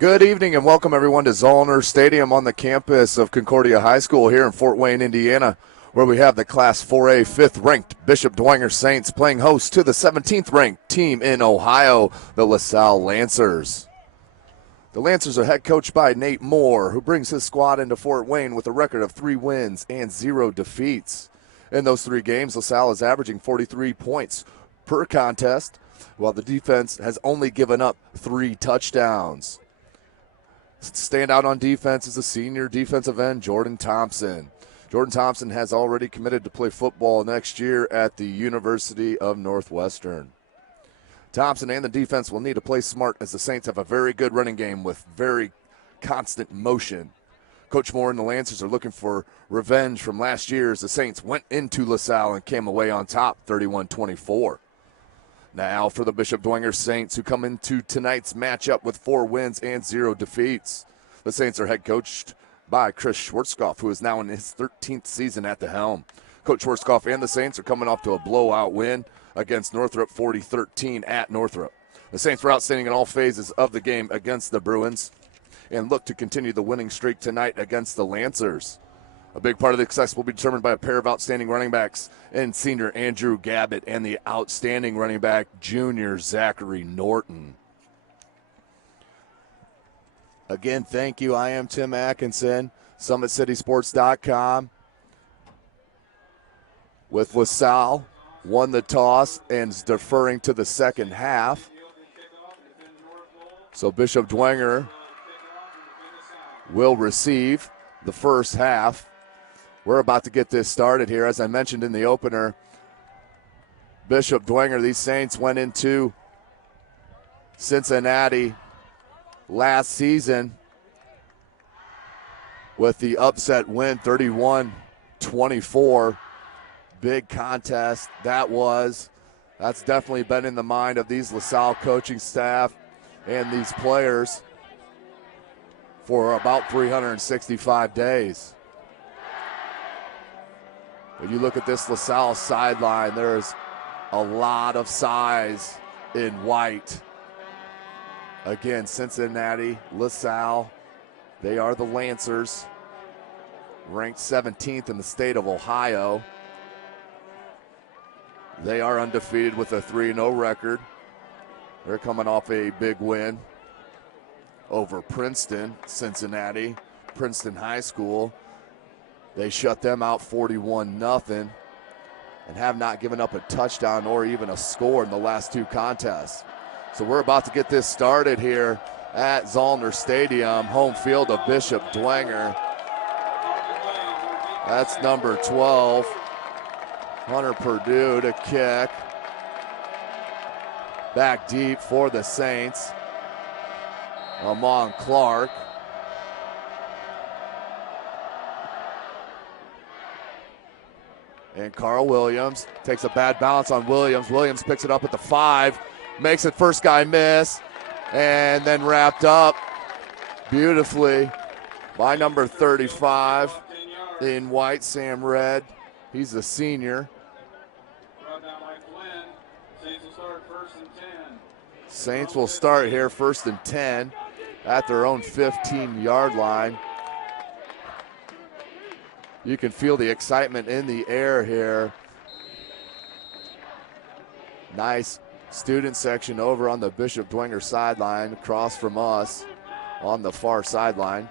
Good evening and welcome everyone to Zollner Stadium on the campus of Concordia High School here in Fort Wayne, Indiana, where we have the Class 4A 5th-ranked Bishop Dwenger Saints playing host to the 17th-ranked team in Ohio, the LaSalle Lancers. The Lancers are head coached by Nate Moore, who brings his squad into Fort Wayne with a record of 3 wins and 0 defeats. In those 3 games, LaSalle is averaging 43 points per contest, while the defense has only given up 3 touchdowns. Stand out on defense is the senior defensive end, Jordan Thompson. Jordan Thompson has already committed to play football next year at the University of Northwestern. Thompson and the defense will need to play smart as the Saints have a very good running game with very constant motion. Coach Moore and the Lancers are looking for revenge from last year as the Saints went into LaSalle and came away on top 31-24. Now for the Bishop Dwenger Saints, who come into tonight's matchup with 4 wins and 0 defeats. The Saints are head coached by Chris Schwarzkopf, who is now in his 13th season at the helm. Coach Schwarzkopf and the Saints are coming off to a blowout win against Northrop 40-13 at Northrop. The Saints were outstanding in all phases of the game against the Bruins and look to continue the winning streak tonight against the Lancers. A big part of the success will be determined by a pair of outstanding running backs in senior Andrew Gabbett and the outstanding running back junior Zachary Norton. Again, thank you. I am Tim Atkinson, SummitCitySports.com. With LaSalle, won the toss and is deferring to the second half. So Bishop Dwenger will receive the first half. We're about to get this started here. As I mentioned in the opener, Bishop Dwenger, these Saints went into Cincinnati last season with the upset win, 31-24. Big contest that was. That's definitely been in the mind of these LaSalle coaching staff and these players. for about 365 days. When you look at this LaSalle sideline, there's a lot of size in white. Again, Cincinnati, LaSalle, they are the Lancers, ranked 17th in the state of Ohio. They are undefeated with a 3-0 record. They're coming off a big win over Princeton, Cincinnati, Princeton High School. They shut them out 41-0 and have not given up a touchdown or even a score in the last two contests. So we're about to get this started here at Zollner Stadium, home field of Bishop Dwenger. That's number 12, Hunter Purdue to kick. Back deep for the Saints, Amon Clark. And Carl Williams takes a bad bounce on Williams. Williams picks it up at the 5, makes it first guy miss, and then wrapped up beautifully by number 35 in white, Sam Red. He's the senior. Saints will start here first and 10 at their own 15-yard line. You can feel the excitement in the air here. Nice student section over on the Bishop Dwenger sideline, across from us on the far sideline.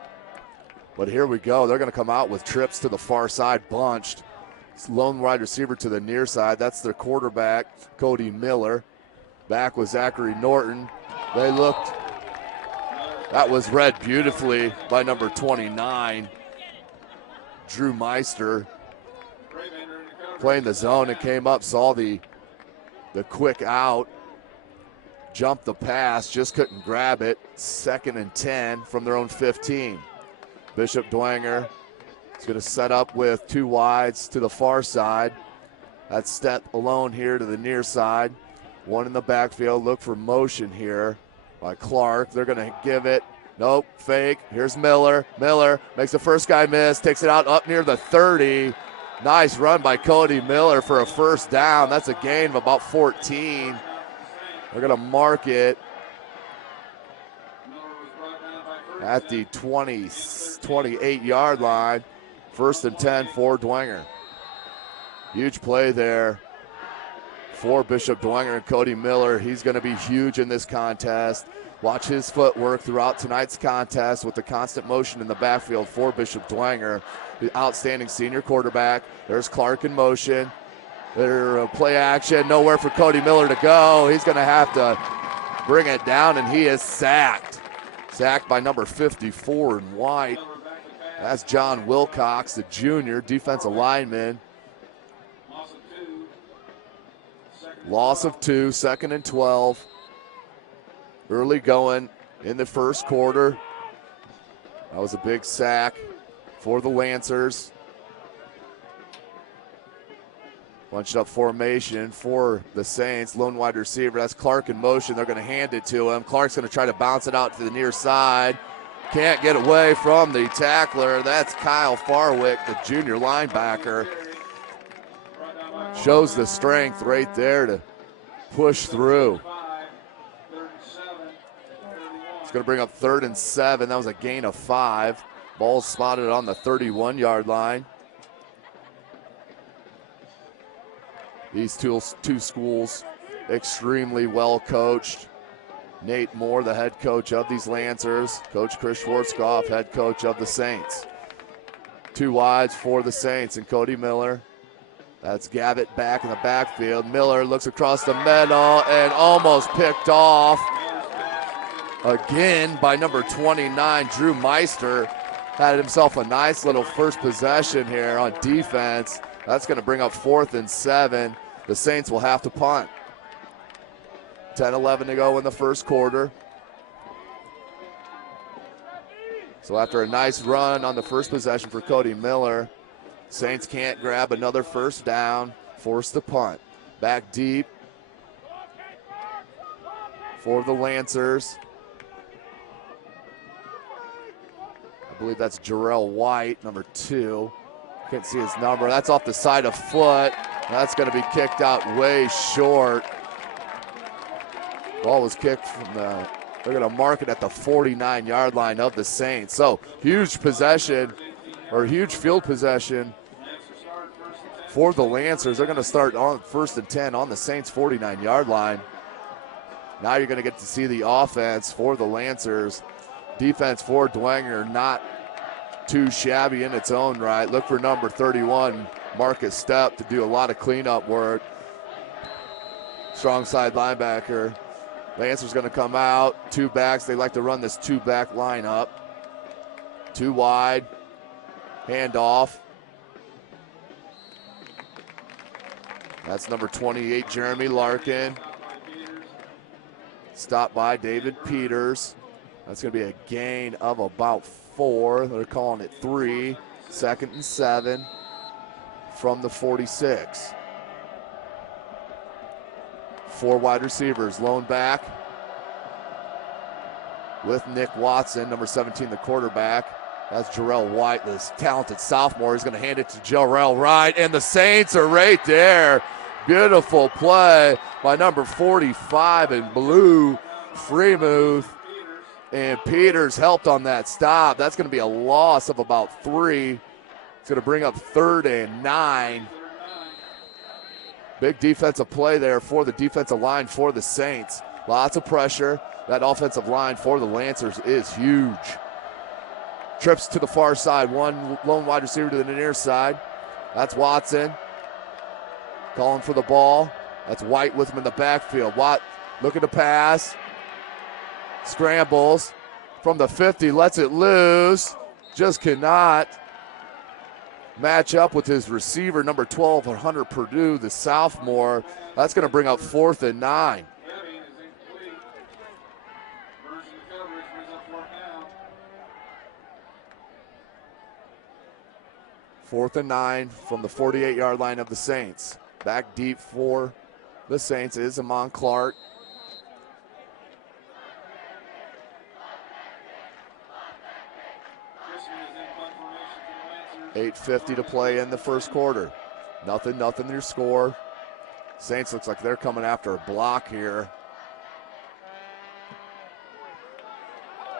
But here we go. They're going to come out with trips to the far side bunched. Lone wide receiver to the near side. That's their quarterback, Cody Miller. Back with Zachary Norton. They looked, that was read beautifully by number 29, Drew Meister. Playing the zone and came up, saw the quick out, jumped the pass, just couldn't grab it. 2nd and 10 from their own 15. Bishop Dwenger is going to set up with two wides to the far side. That's step alone here to the near side. One in the backfield, look for motion here by Clark. They're going to give it. Nope, fake. Here's Miller. Miller makes the first guy miss, takes it out up near the 30. Nice run by Cody Miller for a first down. That's a gain of about 14. They're going to mark it at the 28-yard line. 1st and 10 for Dwenger. Huge play there for Bishop Dwenger and Cody Miller. He's going to be huge in this contest. Watch his footwork throughout tonight's contest with the constant motion in the backfield for Bishop Dwenger. The outstanding senior quarterback. There's Clark in motion. Their play action, nowhere for Cody Miller to go. He's going to have to bring it down, and he is sacked. Sacked by number 54 in white. That's John Wilcox, the junior defensive lineman. Loss of 2, 2nd and 12. Early going in the first quarter. That was a big sack for the Lancers. Bunched up formation for the Saints. Lone wide receiver, that's Clark in motion. They're going to hand it to him. Clark's going to try to bounce it out to the near side. Can't get away from the tackler. That's Kyle Farwick, the junior linebacker. Shows the strength right there to push through. It's going to bring up 3rd and 7. That was a gain of 5. Ball spotted on the 31-yard line. These two schools extremely well coached. Nate Moore, the head coach of these Lancers. Coach Chris Schwarzkopf, head coach of the Saints. Two wides for the Saints and Cody Miller. That's Gavitt back in the backfield. Miller looks across the middle and almost picked off again by number 29, Drew Meister. Had himself a nice little first possession here on defense. That's going to bring up 4th and 7. The Saints will have to punt. 10-11 to go in the first quarter. So after a nice run on the first possession for Cody Miller, Saints can't grab another first down, forced to punt. Back deep for the Lancers. believe that's Jarrell White, number 2. Can't see his number. That's off the side of foot. That's going to be kicked out way short. Ball was kicked from the, they're going to mark it at the 49-yard line of the Saints. So huge possession, or huge field possession for the Lancers. They're going to start on 1st and 10 on the Saints' 49-yard line. Now you're going to get to see the offense for the Lancers. Defense for Dwenger, not too shabby in its own right. Look for number 31, Marcus Stepp, to do a lot of cleanup work. Strong side linebacker. Lancers going to come out, 2 backs. They like to run this 2-back lineup. 2 wide, handoff. That's number 28, Jeremy Larkin. Stopped by David Peters. That's going to be a gain of about 4. They're calling it 3. 2nd and 7 from the 46. 4 wide receivers. Lone back with Nick Watson, number 17, the quarterback. That's Jarrell White, this talented sophomore. He's going to hand it to Jarrell Wright, and the Saints are right there. Beautiful play by number 45 in blue, Freemuth. And Peters helped on that stop. That's going to be a loss of about 3. It's going to bring up 3rd and 9. Big defensive play there for the defensive line for the Saints. Lots of pressure. That offensive line for the Lancers is huge. Trips to the far side. 1 lone wide receiver to the near side. That's Watson. Calling for the ball. That's White with him in the backfield. Watt looking to pass. Scrambles from the 50, lets it loose. Just cannot match up with his receiver, number 12, Hunter Purdue, the sophomore. That's going to bring up 4th and 9. Fourth and 9 from the 48-yard line of the Saints. Back deep for the Saints is Amon Clark. $8:50 to play in the first quarter. Nothing your score. Saints looks like they're coming after a block here.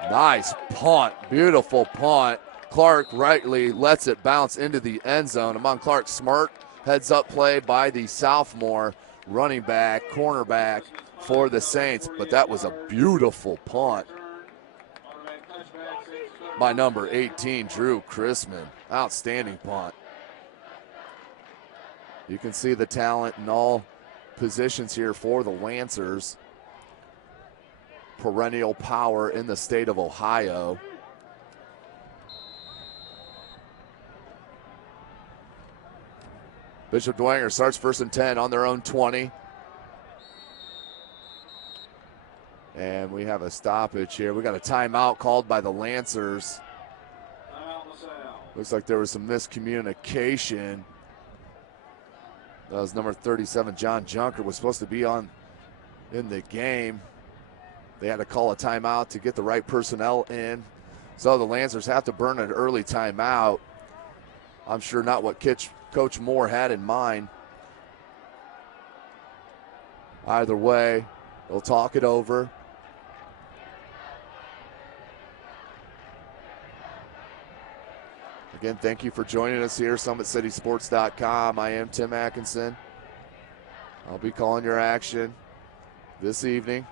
Nice punt, beautiful punt. Clark rightly lets it bounce into the end zone. Amon Clark, smart heads up play by the sophomore running back, cornerback for the Saints, but that was a beautiful punt by number 18, Drew Chrisman. Outstanding punt. You can see the talent in all positions here for the Lancers. Perennial power in the state of Ohio. Bishop Dwenger starts 1st and 10 on their own 20. And we have a stoppage here. We got a timeout called by the Lancers. Looks like there was some miscommunication. That was number 37, John Junker, was supposed to be in the game. They had to call a timeout to get the right personnel in. So the Lancers have to burn an early timeout. I'm sure not what Coach Moore had in mind. Either way, they'll talk it over. Again, thank you for joining us here, SummitCitySports.com. I am Tim Atkinson. I'll be calling your action this evening.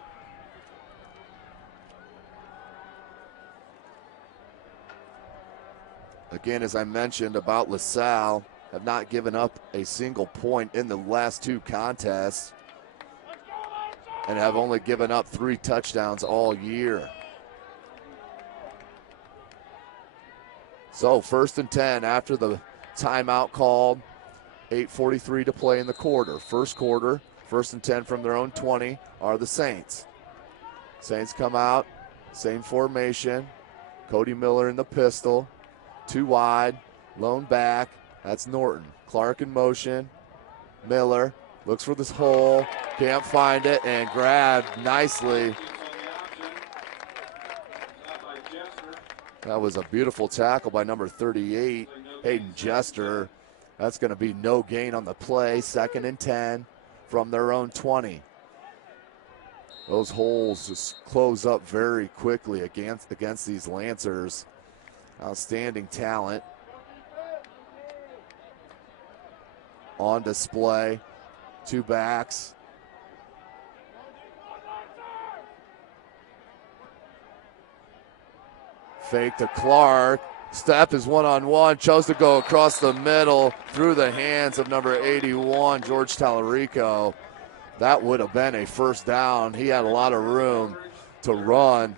Again, as I mentioned about LaSalle, have not given up a single point in the last 2 contests and have only given up 3 touchdowns all year. So 1st and 10 after the timeout called. 8:43 to play in the quarter. First quarter, 1st and 10 from their own 20 are the Saints. Saints come out, same formation. Cody Miller in the pistol. 2 wide, lone back. That's Norton. Clark in motion. Miller looks for this hole, can't find it, and grabbed nicely. That was a beautiful tackle by number 38, Hayden Jester. That's going to be no gain on the play. 2nd and 10 from their own 20. Those holes just close up very quickly against these Lancers. Outstanding talent on display. 2 backs. Fake to Clark. Step is one-on-one. Chose to go across the middle through the hands of number 81, George Tallarico. That would have been a first down. He had a lot of room to run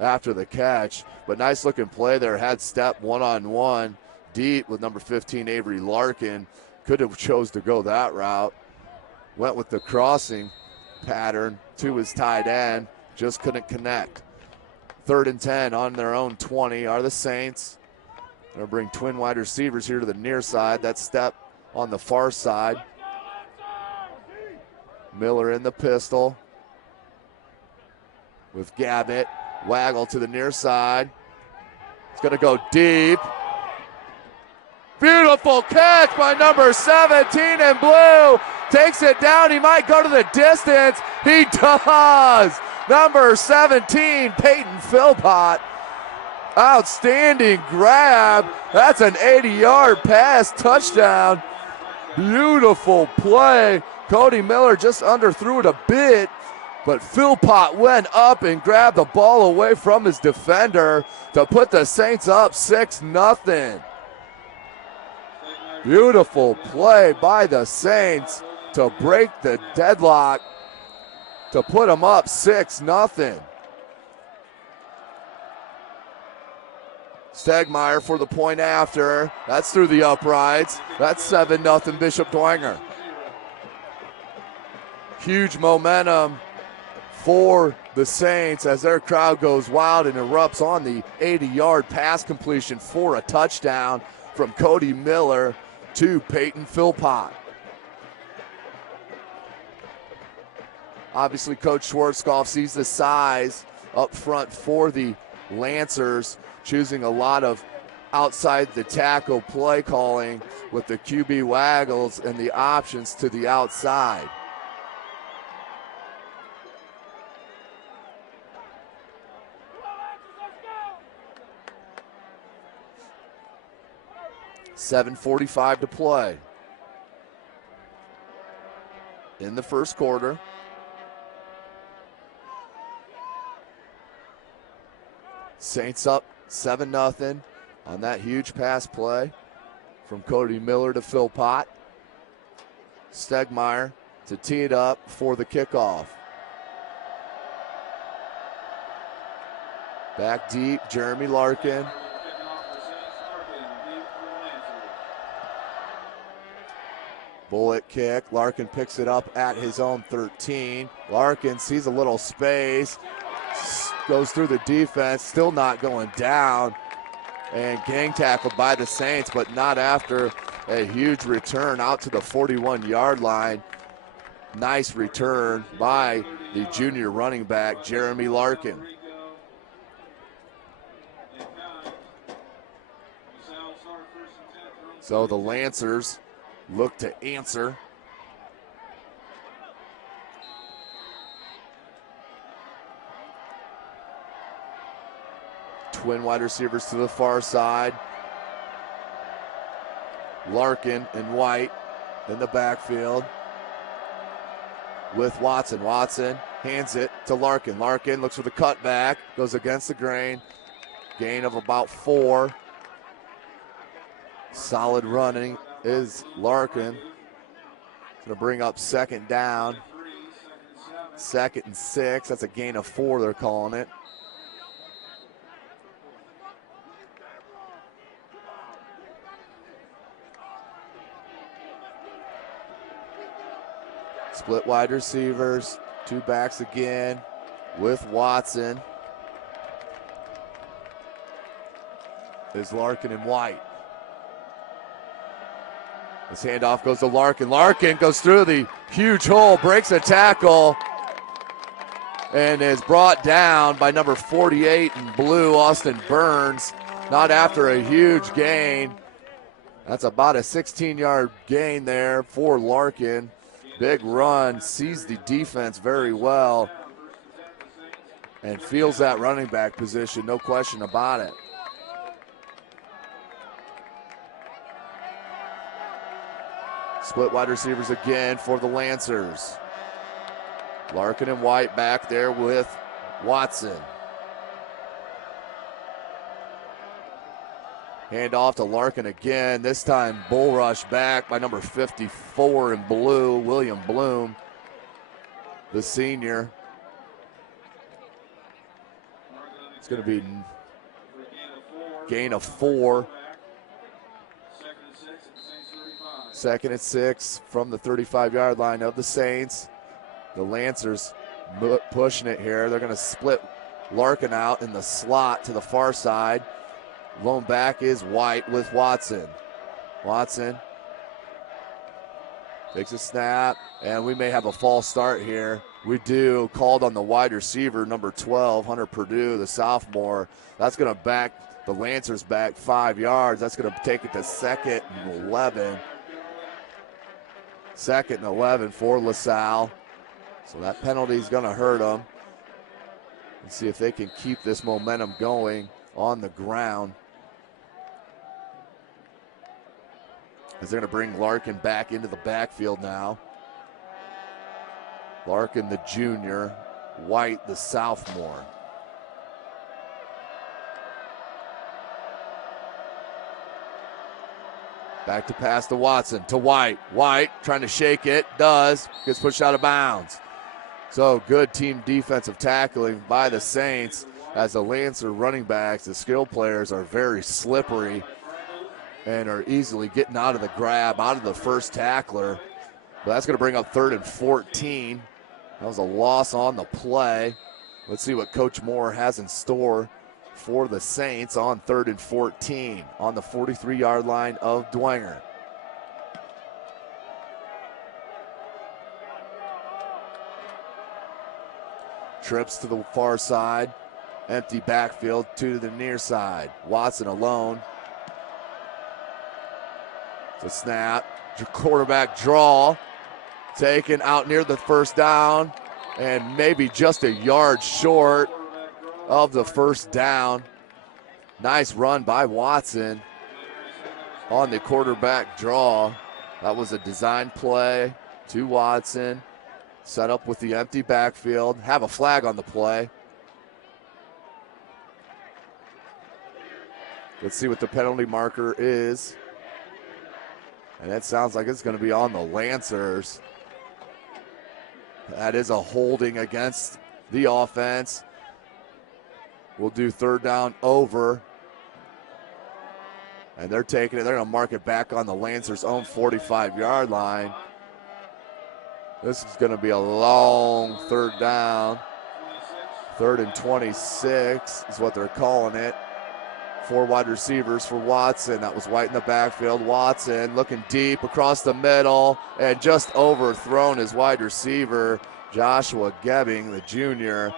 after the catch. But nice looking play there. Had Step one-on-one deep with number 15, Avery Larkin. Could have chose to go that route. Went with the crossing pattern to his tight end. Just couldn't connect. 3rd and 10 on their own 20 are the Saints. They'll bring twin wide receivers here to the near side. That Step on the far side. Miller in the pistol with Gabbett. Waggle to the near side. It's going to go deep. Beautiful catch by number 17 in blue. Takes it down. He might go to the distance. He does. Number 17, Peyton Philpott. Outstanding grab. That's an 80-yard pass touchdown. Beautiful play. Cody Miller just underthrew it a bit, but Philpott went up and grabbed the ball away from his defender to put the Saints up 6-0. Beautiful play by the Saints to break the deadlock to put them up 6-0. Stegmeyer for the point after. That's through the uprights. That's 7-0 Bishop Dwenger. Huge momentum for the Saints as their crowd goes wild and erupts on the 80-yard pass completion for a touchdown from Cody Miller to Peyton Philpott. Obviously, Coach Schwarzkopf sees the size up front for the Lancers, choosing a lot of outside the tackle play calling with the QB waggles and the options to the outside. $7:45 to play in the first quarter. Saints up 7-0 on that huge pass play from Cody Miller to Philpott. Stegmeyer to tee it up for the kickoff. Back deep, Jeremy Larkin. Bullet kick. Larkin picks it up at his own 13. Larkin sees a little space. Goes through the defense. Still not going down. And gang tackled by the Saints, but not after a huge return out to the 41-yard line. Nice return by the junior running back, Jeremy Larkin. So the Lancers look to answer. Twin wide receivers to the far side. Larkin and White in the backfield with Watson. Watson hands it to Larkin. Larkin looks for the cutback, goes against the grain. Gain of about 4. Solid running is Larkin. Going to bring up second down. 2nd and 6. That's a gain of 4, they're calling it. Split wide receivers, 2 backs again with Watson. Is Larkin and White. This handoff goes to Larkin. Larkin goes through the huge hole, breaks a tackle, and is brought down by number 48 in blue, Austin Burns. Not after a huge gain. That's about a 16-yard gain there for Larkin. Big run, sees the defense very well, and feels that running back position, no question about it. Split wide receivers again for the Lancers. Larkin and White back there with Watson. Hand off to Larkin again. This time bull rush back by number 54 in blue, William Bloom, the senior. It's going to be gain of 4. 2nd and 6 from the 35-yard line of the Saints. The Lancers pushing it here. They're going to split Larkin out in the slot to the far side. Lone back is White with Watson. Watson takes a snap, and we may have a false start here. We do. Called on the wide receiver, number 12, Hunter Purdue, the sophomore. That's going to back the Lancers back 5 yards. That's going to take it to 2nd and 11. 2nd and 11 for LaSalle. So that penalty is going to hurt them. Let's see if they can keep this momentum going on the ground. As they're going to bring Larkin back into the backfield now. Larkin, the junior. White, the sophomore. Back to pass to Watson, to White. White trying to shake it, does. Gets pushed out of bounds. So good team defensive tackling by the Saints as the Lancer running backs, the skill players, are very slippery and are easily getting out of the grab, out of the first tackler. But that's going to bring up 3rd and 14. That was a loss on the play. Let's see what Coach Moore has in store for the Saints on 3rd and 14 on the 43-yard line of Dwenger. Trips to the far side. Empty backfield to the near side. Watson alone. The snap. Quarterback draw. Taken out near the first down. And maybe just a yard short of the first down. Nice run by Watson on the quarterback draw. That was a design play to Watson. Set up with the empty backfield. Have a flag on the play. Let's see what the penalty marker is. And that sounds like it's going to be on the Lancers. That is a holding against the offense. We'll do 3rd down over. And they're taking it. They're going to mark it back on the Lancers' own 45-yard line. This is going to be a long 3rd down. 3rd and 26 is what they're calling it. 4 wide receivers for Watson. That was White in the backfield. Watson looking deep across the middle and just overthrown his wide receiver, Joshua Gebbing, the junior.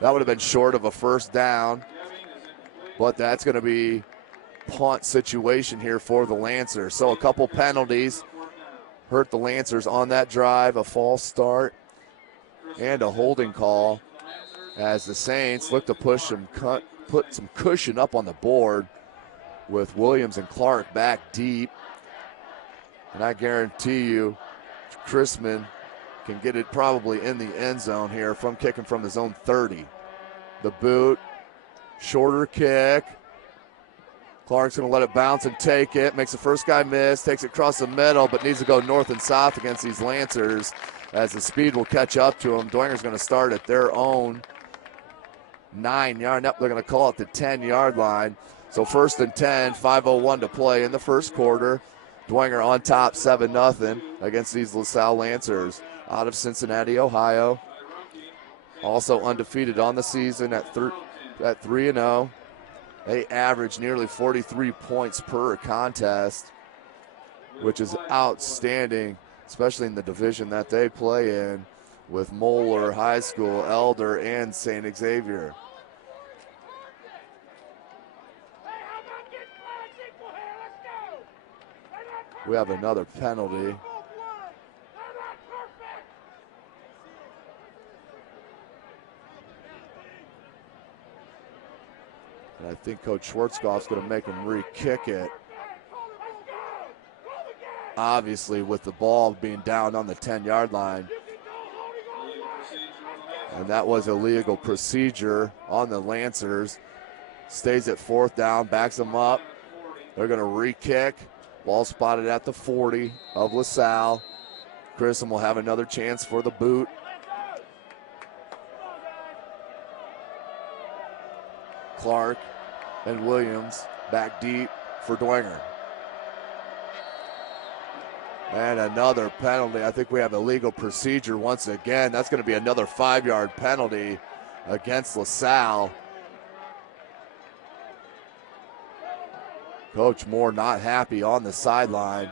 That would have been short of a 1st down, but that's going to be punt situation here for the Lancers. So a couple penalties hurt the Lancers on that drive, a false start and a holding call as the Saints look to push some put some cushion up on the board with Williams and Clark back deep. And I guarantee you, Chrisman can get it probably in the end zone here from kicking from his own 30. The boot, shorter kick. Clark's going to let it bounce and take it. Makes the first guy miss, takes it across the middle, but needs to go north and south against these Lancers as the speed will catch up to him. Dwenger's going to start at their own 9-yard. Nope, they're going to call it the 10-yard line. So 1st and 10, 5:01 to play in the first quarter. Dwenger on top 7-0 against these LaSalle Lancers out of Cincinnati, Ohio. Also undefeated on the season at 3-0. They average nearly 43 points per contest, which is outstanding, especially in the division that they play in with Moeller High School, Elder, and St. Xavier. We have another penalty. And I think Coach Schwartzkopf's going to make him re-kick it. Obviously, with the ball being down on the 10-yard line. And that was a legal procedure on the Lancers. Stays at 4th down, backs them up. They're going to re-kick. Ball spotted at the 40 of LaSalle. Grissom will have another chance for the boot. Clark and Williams back deep for Dwenger. And another penalty. I think we have a legal procedure once again. That's going to be another 5-yard penalty against LaSalle. Coach Moore not happy on the sideline.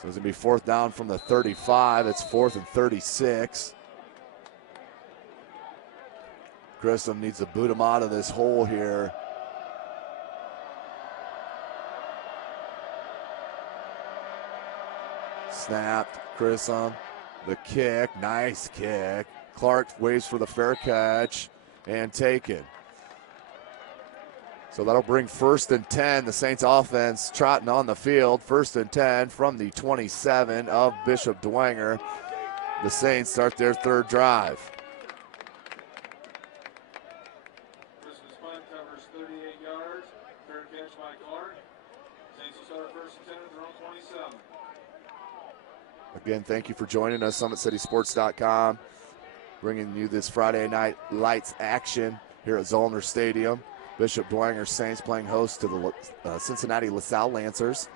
So it's going to be 4th down from the 35. It's 4th and 36. Grissom needs to boot him out of this hole here. Snapped. Grissom. The kick. Nice kick. Clark waits for the fair catch and taken. So that'll bring 1st and 10. The Saints offense trotting on the field. 1st and 10 from the 27 of Bishop Dwenger. The Saints start their 3rd drive. Christmas punt covers 38 yards. Fair catch by Clark. Saints will start 1st and 10 at their own 27. Again, thank you for joining us. SummitCitySports.com. Bringing you this Friday night lights action here at Zollner Stadium. Bishop Dwenger Saints playing host to the Cincinnati LaSalle Lancers.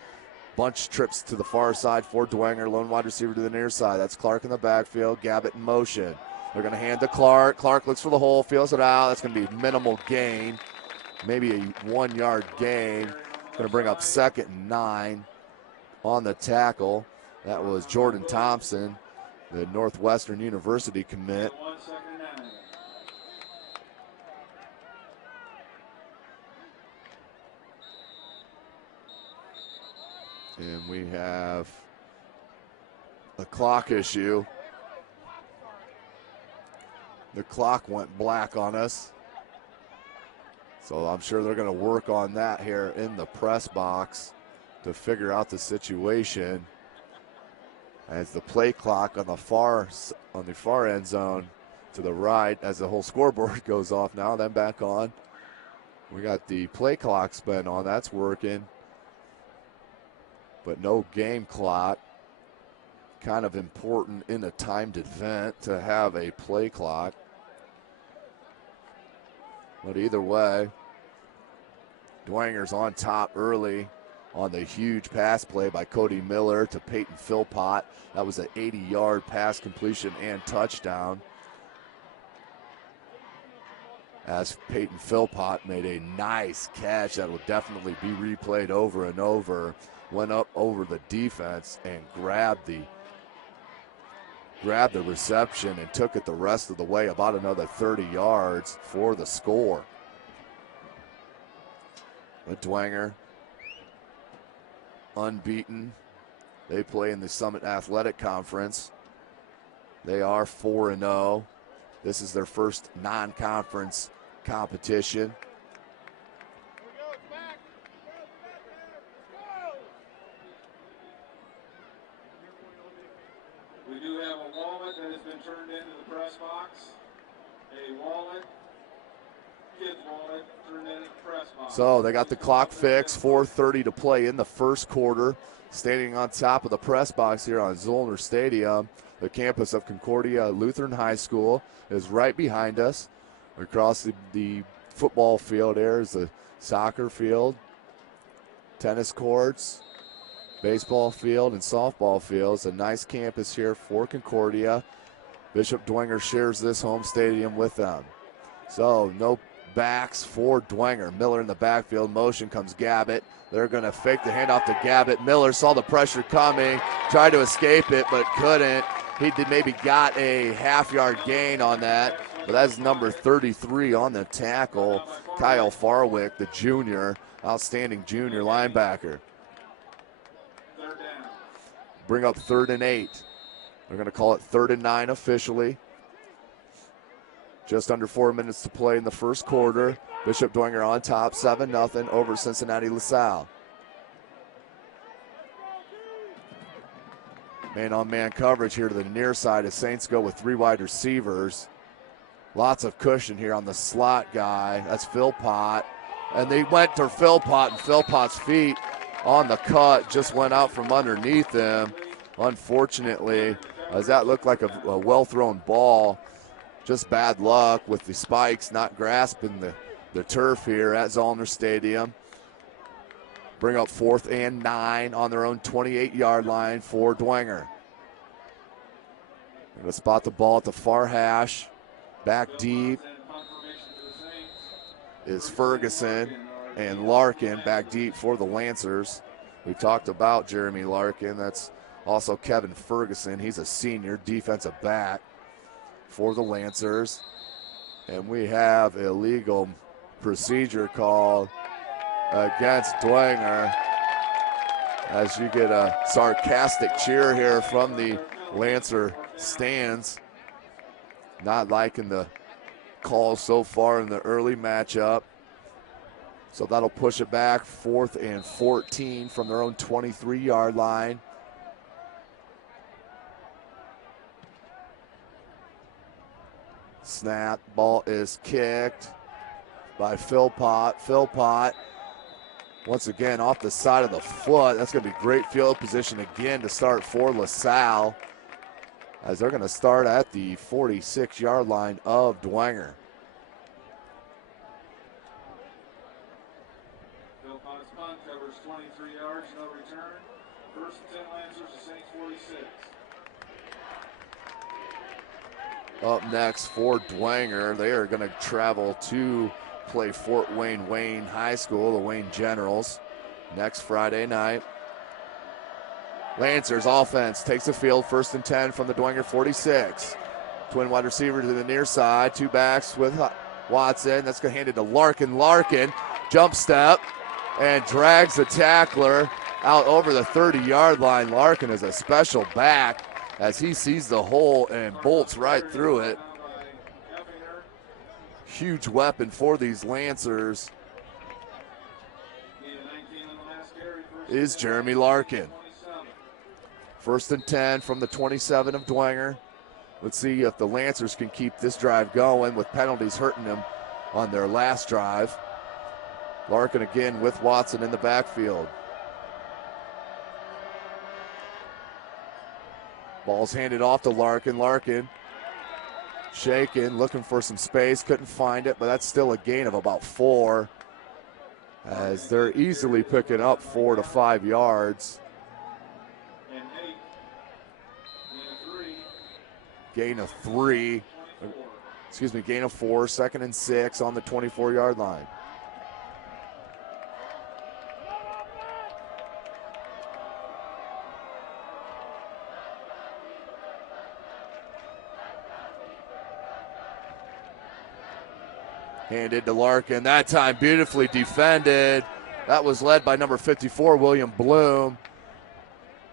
Bunch trips to the far side for Dwenger. Lone wide receiver to the near side. That's Clark in the backfield. Gabbett in motion. They're going to hand to Clark. Clark looks for the hole, feels it out. That's going to be minimal gain. Maybe a 1-yard gain. Going to bring up 2nd and 9 on the tackle. That was Jordan Thompson, the Northwestern University commit. And we have a clock issue. The clock went black on us. So I'm sure they're going to work on that here in the press box to figure out the situation. As the play clock on the far end zone to the right, as the whole scoreboard goes off now, then back on. We got the play clock spin on, that's working. But no game clock. Kind of important in a timed event to have a play clock. But either way, Dwenger's on top early on the huge pass play by Cody Miller to Peyton Philpott. That was an 80-yard pass completion and touchdown. As Peyton Philpott made a nice catch that will definitely be replayed over and over. Went up over the defense and grabbed the reception and took it the rest of the way, about another 30 yards for the score. But Dwenger, unbeaten. They play in the Summit Athletic Conference. They are 4-0. This is their first non-conference competition. We do have a wallet that has been turned into the press box. A wallet, kid's wallet, turned into the press box. So they got the clock fixed, 4:30 to play in the first quarter. Standing on top of the press box here on Zollner Stadium, the campus of Concordia Lutheran High School is right behind us. Across the football field there is the soccer field, tennis courts, baseball field, and softball fields. A nice campus here for Concordia. Bishop Dwenger shares this home stadium with them. So no backs for Dwenger. Miller in the backfield. Motion comes Gabbett. They're going to fake the handoff to Gabbett. Miller saw the pressure coming, tried to escape it, but couldn't. He maybe got a half-yard gain on that. But that's number 33 on the tackle, Kyle Farwick, the junior, outstanding junior linebacker. Bring up 3rd and 8. They're going to call it 3rd and 9 officially. Just under 4 minutes to play in the first quarter. Bishop Dwenger on top, 7-0 over Cincinnati LaSalle. Man-on-man coverage here to the near side as Saints go with 3 wide receivers. Lots of cushion here on the slot guy. That's Philpott. And they went to Philpott, and Philpott's feet on the cut just went out from underneath him. Unfortunately, as that looked like a well-thrown ball. Just bad luck with the spikes not grasping the turf here at Zollner Stadium. Bring up 4th and 9 on their own 28-yard line for Dwenger. They're going to spot the ball at the far hash. Back deep is Ferguson and Larkin back deep for the Lancers. We talked about Jeremy Larkin. That's also Kevin Ferguson. He's a senior defensive back for the Lancers. And we have illegal procedure called against Dwenger as you get a sarcastic cheer here from the Lancer stands. Not liking the call so far in the early matchup. So that'll push it back 4th and 14 from their own 23-yard line. Snap, ball is kicked by Philpott. Philpott, once again, off the side of the foot. That's going to be great field position again to start for LaSalle, as they're going to start at the 46-yard line of Dwenger. Philpott's punt covers 23 yards, no return. 1st and 10 Lancers to Saints 46. Up next for Dwenger, they are going to travel to play Fort Wayne High School, the Wayne Generals, next Friday night. Lancers offense takes the field, 1st and 10 from the Dwenger 46. Twin wide receiver to the near side, 2 backs with Watson. That's going to hand it to Larkin. Larkin, jump step, and drags the tackler out over the 30-yard line. Larkin is a special back as he sees the hole and bolts right through it. Huge weapon for these Lancers is Jeremy Larkin. 1st and 10 from the 27 of Dwenger. Let's see if the Lancers can keep this drive going with penalties hurting them on their last drive. Larkin again with Watson in the backfield. Ball's handed off to Larkin. Larkin shaking, looking for some space, couldn't find it, but that's still a gain of about 4 as they're easily picking up 4 to 5 yards. Gain of 4, 2nd and 6 on the 24-yard line. Handed to Larkin, that time beautifully defended. That was led by number 54, William Bloom.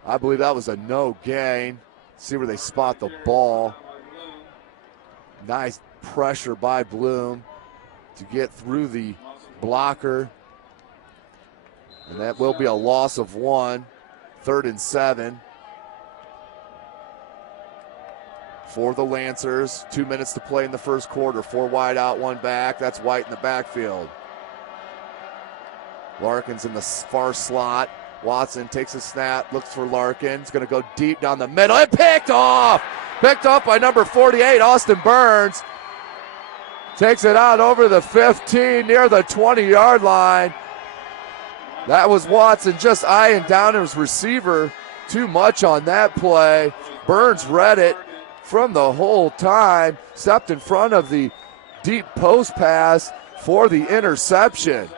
I believe that was a no gain. See where they spot the ball. Nice pressure by Bloom to get through the blocker. And that will be a loss of 1. 3rd and 7 for the Lancers. 2 minutes to play in the first quarter. 4 wide out, 1 back. That's White in the backfield. Larkin's in the far slot. Watson takes a snap, looks for Larkin. It's going to go deep down the middle. And picked off! Picked off by number 48, Austin Burns. Takes it out over the 15 near the 20-yard line. That was Watson just eyeing down his receiver too much on that play. Burns read it from the whole time. Stepped in front of the deep post pass for the interception.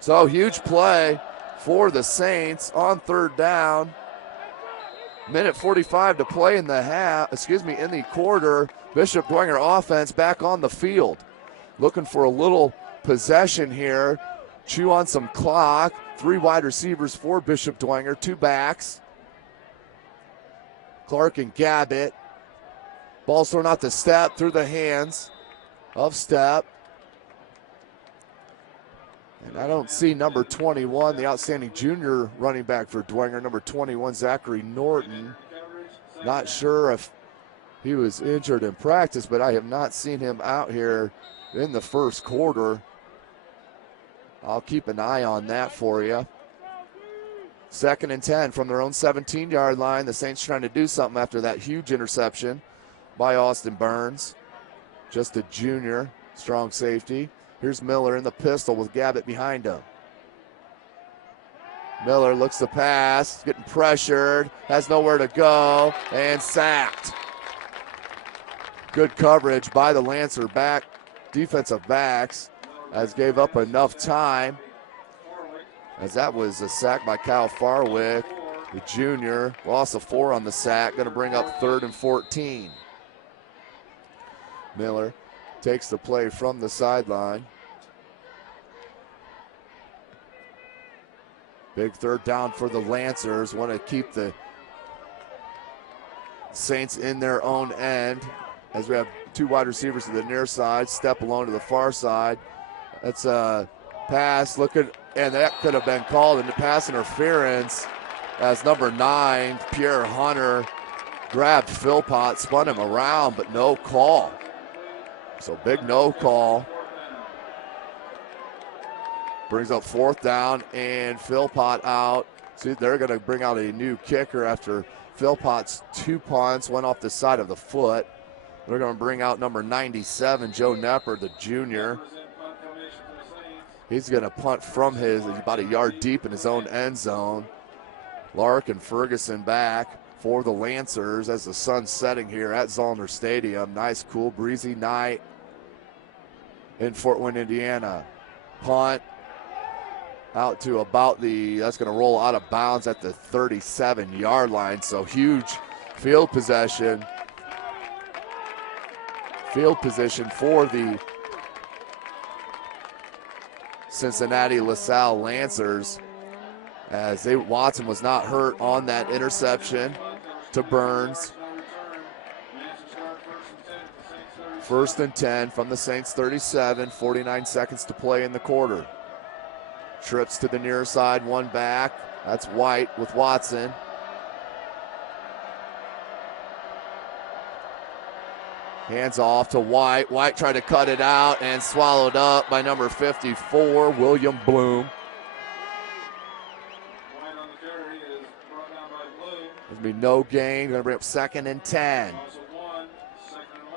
So huge play for the Saints on 3rd down. Minute 45 to play in the quarter. Bishop Dwenger offense back on the field. Looking for a little possession here. Chew on some clock. 3 wide receivers for Bishop Dwenger, 2 backs. Clark and Gabbett. Ball's thrown out to Stepp through the hands of Stepp. And I don't see number 21, the outstanding junior running back for Dwenger, number 21, Zachary Norton. Not sure if he was injured in practice, but I have not seen him out here in the first quarter. I'll keep an eye on that for you. 2nd and 10 from their own 17-yard line. The Saints trying to do something after that huge interception by Austin Burns. Just a junior, strong safety. Here's Miller in the pistol with Gabbett behind him. Miller looks to pass, getting pressured, has nowhere to go, and sacked. Good coverage by the Lancer defensive backs, as gave up enough time, as that was a sack by Kyle Farwick, the junior. Loss of 4 on the sack, going to bring up 3rd and 14. Miller takes the play from the sideline. Big 3rd down for the Lancers. Want to keep the Saints in their own end, as we have 2 wide receivers to the near side. Stepp alone to the far side. That's a pass. And that could have been called into pass interference, as number 9, Pierre Hunter, grabbed Philpott, spun him around, but no call. So big no call. Brings up 4th down, and Philpott out. See, they're going to bring out a new kicker after Philpott's 2 punts went off the side of the foot. They're going to bring out number 97, Joe Nepper, the junior. He's going to punt from about a yard deep in his own end zone. Lark and Ferguson back for the Lancers as the sun's setting here at Zollner Stadium. Nice, cool, breezy night in Fort Wayne, Indiana. Punt out to that's going to roll out of bounds at the 37-yard line. So huge field position for the Cincinnati LaSalle Lancers, as Watson was not hurt on that interception to Burns. 1st and 10 from the Saints 37, 49 seconds to play in the quarter. Trips to the near side, 1 back. That's White with Watson. Hands off to White. White tried to cut it out and swallowed up by number 54, William Bloom. White on the carry is brought down by Bloom. There's going to be no gain. Going to bring up 2nd and 10. Loss of 1, 2nd and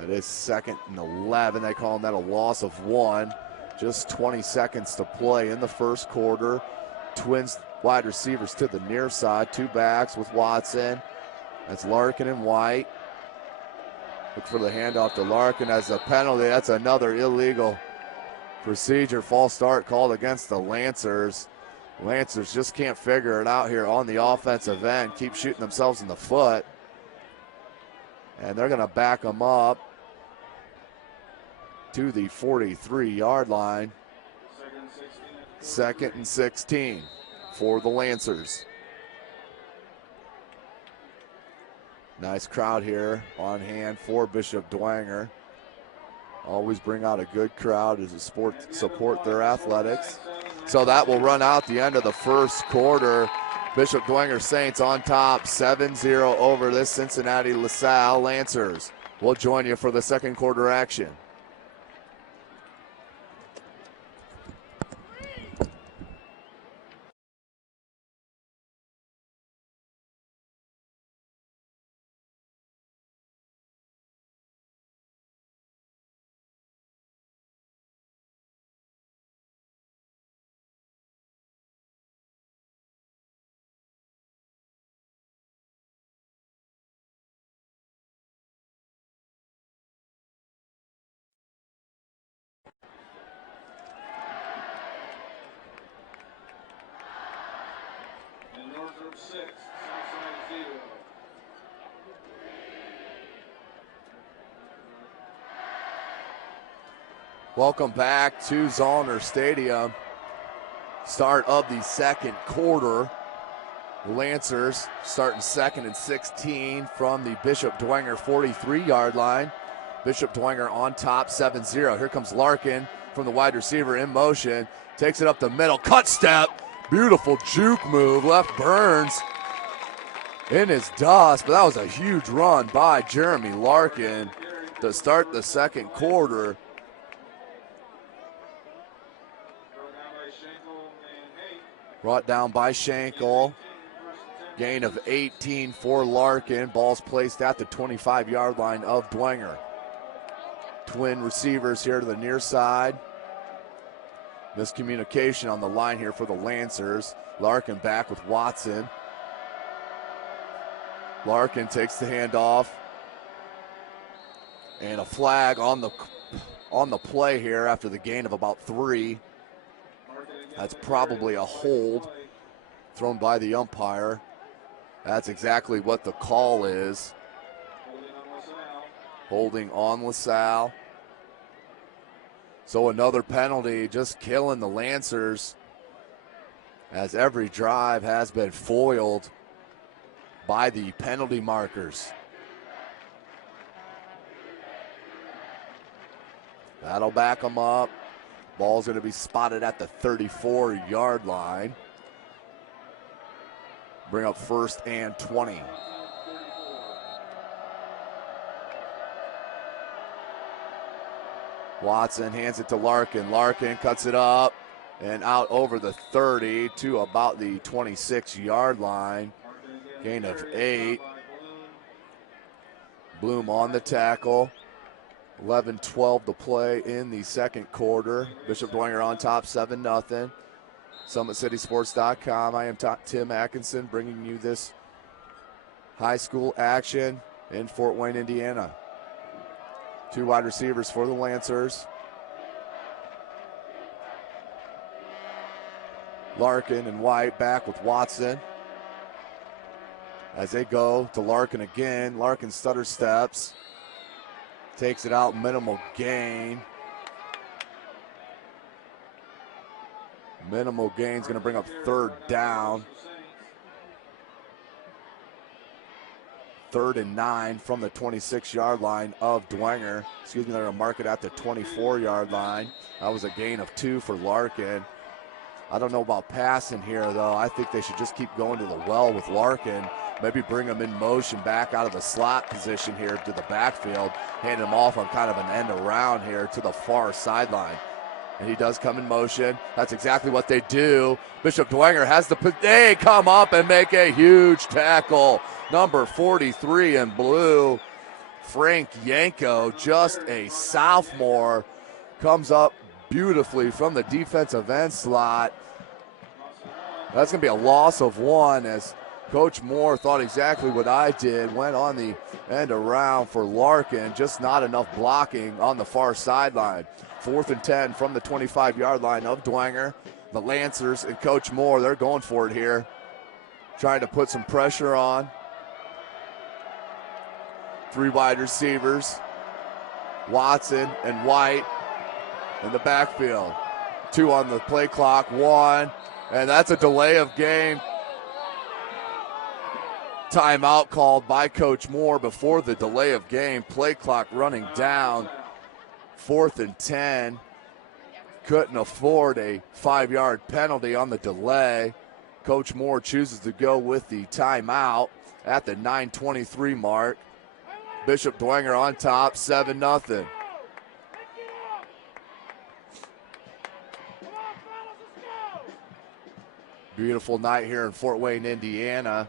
11. It is 2nd and 11. They call that a loss of 1. Just 20 seconds to play in the first quarter. Twins wide receivers to the near side. 2 backs with Watson. That's Larkin and White. Look for the handoff to Larkin as a penalty. That's another illegal procedure. False start called against the Lancers. Lancers just can't figure it out here on the offensive end. Keep shooting themselves in the foot. And they're going to back them up to the 43-yard line. 2nd and 16 for the Lancers. Nice crowd here on hand for Bishop Dwenger. Always bring out a good crowd to support their athletics. So that will run out the end of the first quarter. Bishop Dwenger Saints on top, 7-0 over this Cincinnati LaSalle Lancers. We'll join you for the second quarter action. serve 6, Southside 0. Welcome back to Zollner Stadium. Start of the second quarter. The Lancers starting 2nd and 16 from the Bishop Dwenger 43-yard line. Bishop Dwenger on top, 7-0. Here comes Larkin from the wide receiver in motion. Takes it up the middle, cut step. Beautiful juke move, left Burns in his dust, but that was a huge run by Jeremy Larkin to start the second quarter. Brought down by Schenkel. Gain of 18 for Larkin. Ball's placed at the 25-yard line of Dwenger. Twin receivers here to the near side. Miscommunication on the line here for the Lancers. Larkin back with Watson. Larkin takes the handoff. And a flag on the play here after the gain of about 3. That's probably a hold thrown by the umpire. That's exactly what the call is. Holding on LaSalle. So another penalty, just killing the Lancers, as every drive has been foiled by the penalty markers. That'll back them up. Ball's going to be spotted at the 34-yard line. Bring up 1st and 20. Watson hands it to Larkin. Larkin cuts it up and out over the 30 to about the 26-yard line. Gain of 8. Bloom on the tackle. 11-12 to play in the second quarter. Bishop Dwenger on top, 7-0. SummitCitySports.com. I am Tim Atkinson bringing you this high school action in Fort Wayne, Indiana. 2 wide receivers for the Lancers. Larkin and White back with Watson. As they go to Larkin again, Larkin stutter steps. Takes it out, minimal gain. Minimal gain's going to bring up 3rd down. 3rd and 9 from the 26-yard line of Dwenger. They're going to mark it at the 24-yard line. That was a gain of 2 for Larkin. I don't know about passing here, though. I think they should just keep going to the well with Larkin. Maybe bring him in motion back out of the slot position here to the backfield. Hand him off on kind of an end around here to the far sideline. And he does come in motion. That's exactly what they do. Bishop Dwenger has they come up and make a huge tackle. Number 43 in blue, Frank Yanko, just a sophomore, comes up beautifully from the defensive end slot. That's going to be a loss of 1 as Coach Moore thought exactly what I did, went on the end around for Larkin, just not enough blocking on the far sideline. 4th and 10 from the 25-yard line of Dwenger. The Lancers and Coach Moore, they're going for it here, trying to put some pressure on. 3 wide receivers, Watson and White in the backfield. 2 on the play clock, 1, and that's a delay of game. Timeout called by Coach Moore before the delay of game. Play clock running down. 4th and 10. Couldn't afford a 5-yard penalty on the delay. Coach Moore chooses to go with the timeout at the 9:23 mark. Bishop Dwenger on top, 7-0. Beautiful night here in Fort Wayne, Indiana.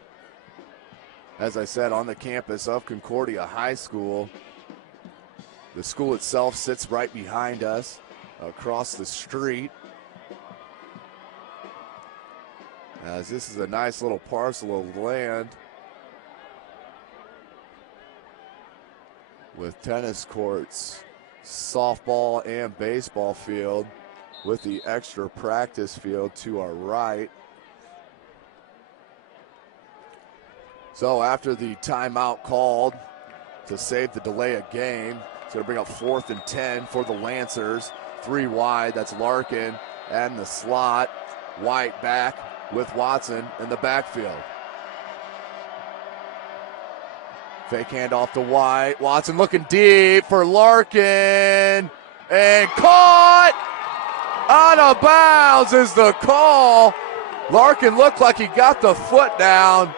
As I said, on the campus of Concordia High School. The school itself sits right behind us, across the street. As this is a nice little parcel of land with tennis courts, softball and baseball field, with the extra practice field to our right. So after the timeout called to save the delay of game, it's going to bring up 4th and 10 for the Lancers. 3 wide, that's Larkin and the slot. White back with Watson in the backfield. Fake handoff to White. Watson looking deep for Larkin. And caught! Out of bounds is the call. Larkin looked like he got the foot down.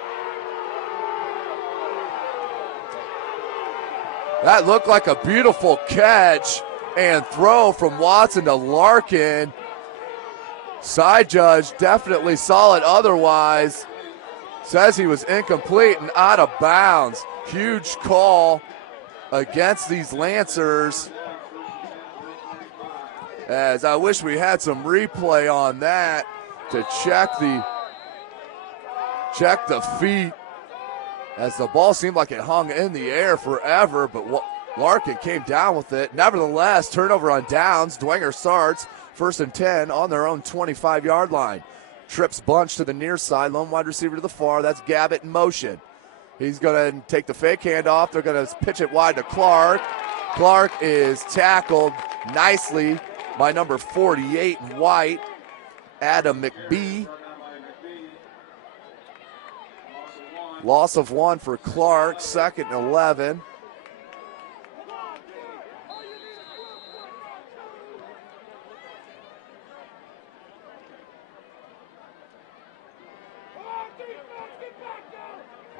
That looked like a beautiful catch and throw from Watson to Larkin. Side judge definitely solid otherwise. Says he was incomplete and out of bounds. Huge call against these Lancers. As I wish we had some replay on that to check the feet, as the ball seemed like it hung in the air forever, but Larkin came down with it. Nevertheless, turnover on downs. Dwenger starts 1st and 10 on their own 25-yard line. Trips bunch to the near side, lone wide receiver to the far. That's Gabbett in motion. He's going to take the fake handoff. They're going to pitch it wide to Clark. Clark is tackled nicely by number 48 in white, Adam McBee. Loss of 1 for Clark, 2nd and 11.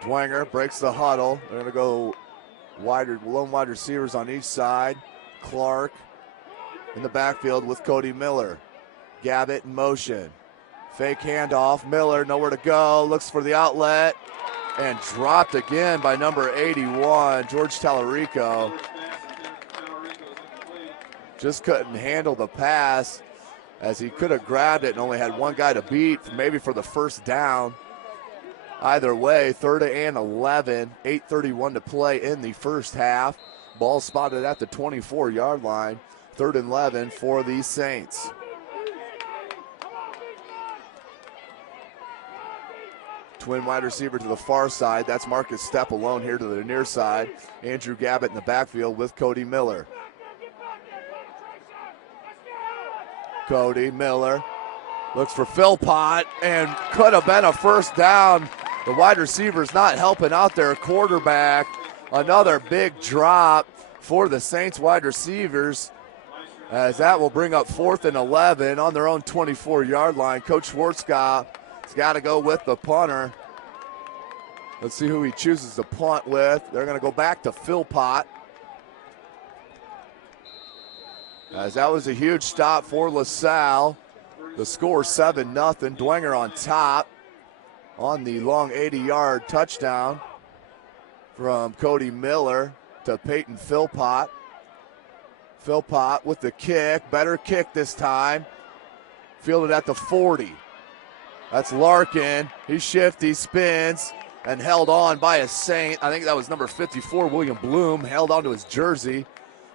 Dwenger breaks the huddle. They're going to go lone wide receivers on each side. Clark in the backfield with Cody Miller. Gabbett in motion. Fake handoff. Miller nowhere to go. Looks for the outlet. And dropped again by number 81, George Tallarico. Just couldn't handle the pass, as he could have grabbed it and only had one guy to beat, maybe for the first down. Either way, 3rd and 11, 8:31 to play in the first half. Ball spotted at the 24-yard line. 3rd and 11 for the Saints. Twin wide receiver to the far side. That's Marcus Stepp alone here to the near side. Andrew Gabbett in the backfield with Cody Miller. Cody Miller looks for Philpott and could have been a first down. The wide receiver's not helping out their quarterback. Another big drop for the Saints wide receivers, as that will bring up 4th and 11 on their own 24-yard line. Coach Schwartzkopf has got to go with the punter. Let's see who he chooses to punt with. They're going to go back to Philpott, as that was a huge stop for LaSalle. The score 7-0. Dwenger on top on the long 80-yard touchdown from Cody Miller to Peyton Philpott. Philpott with the kick. Better kick this time. Fielded at the 40. That's Larkin. He shifty, spins, and held on by a Saint. I think that was number 54, William Bloom, held onto his jersey.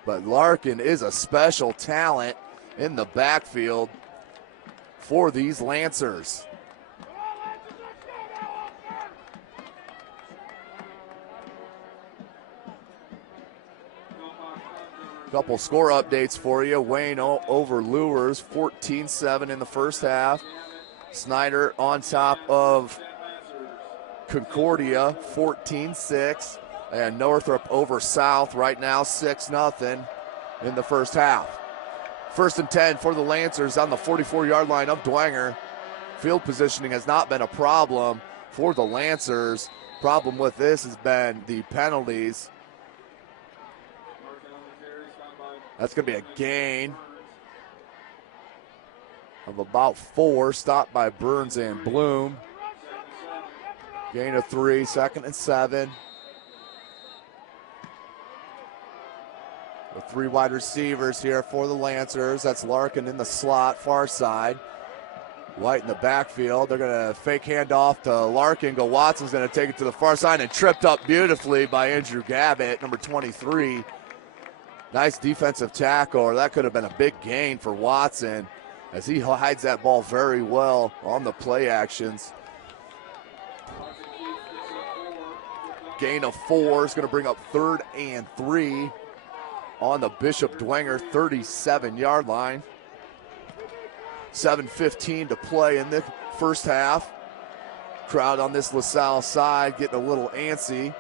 But Larkin is a special talent in the backfield for these Lancers. Couple score updates for you. Wayne over Lures, 14-7 in the first half. Snyder on top of Concordia, 14-6. And Northrop over South right now, 6-0 in the first half. 1st and 10 for the Lancers on the 44-yard line of Dwenger. Field positioning has not been a problem for the Lancers. Problem with this has been the penalties. That's going to be a gain of about 4, stopped by Burns and Bloom. Gain of 3, 2nd and 7. The 3 wide receivers here for the Lancers. That's Larkin in the slot, far side. White in the backfield. They're going to fake handoff to Larkin. Watson's going to take it to the far side and tripped up beautifully by Andrew Gabbett, number 23. Nice defensive tackle, or that could have been a big gain for Watson, as he hides that ball very well on the play actions. gain of 4 is going to bring up 3rd and 3 on the Bishop Dwenger 37-yard line. 7:15 to play in the first half. Crowd on this LaSalle side getting a little antsy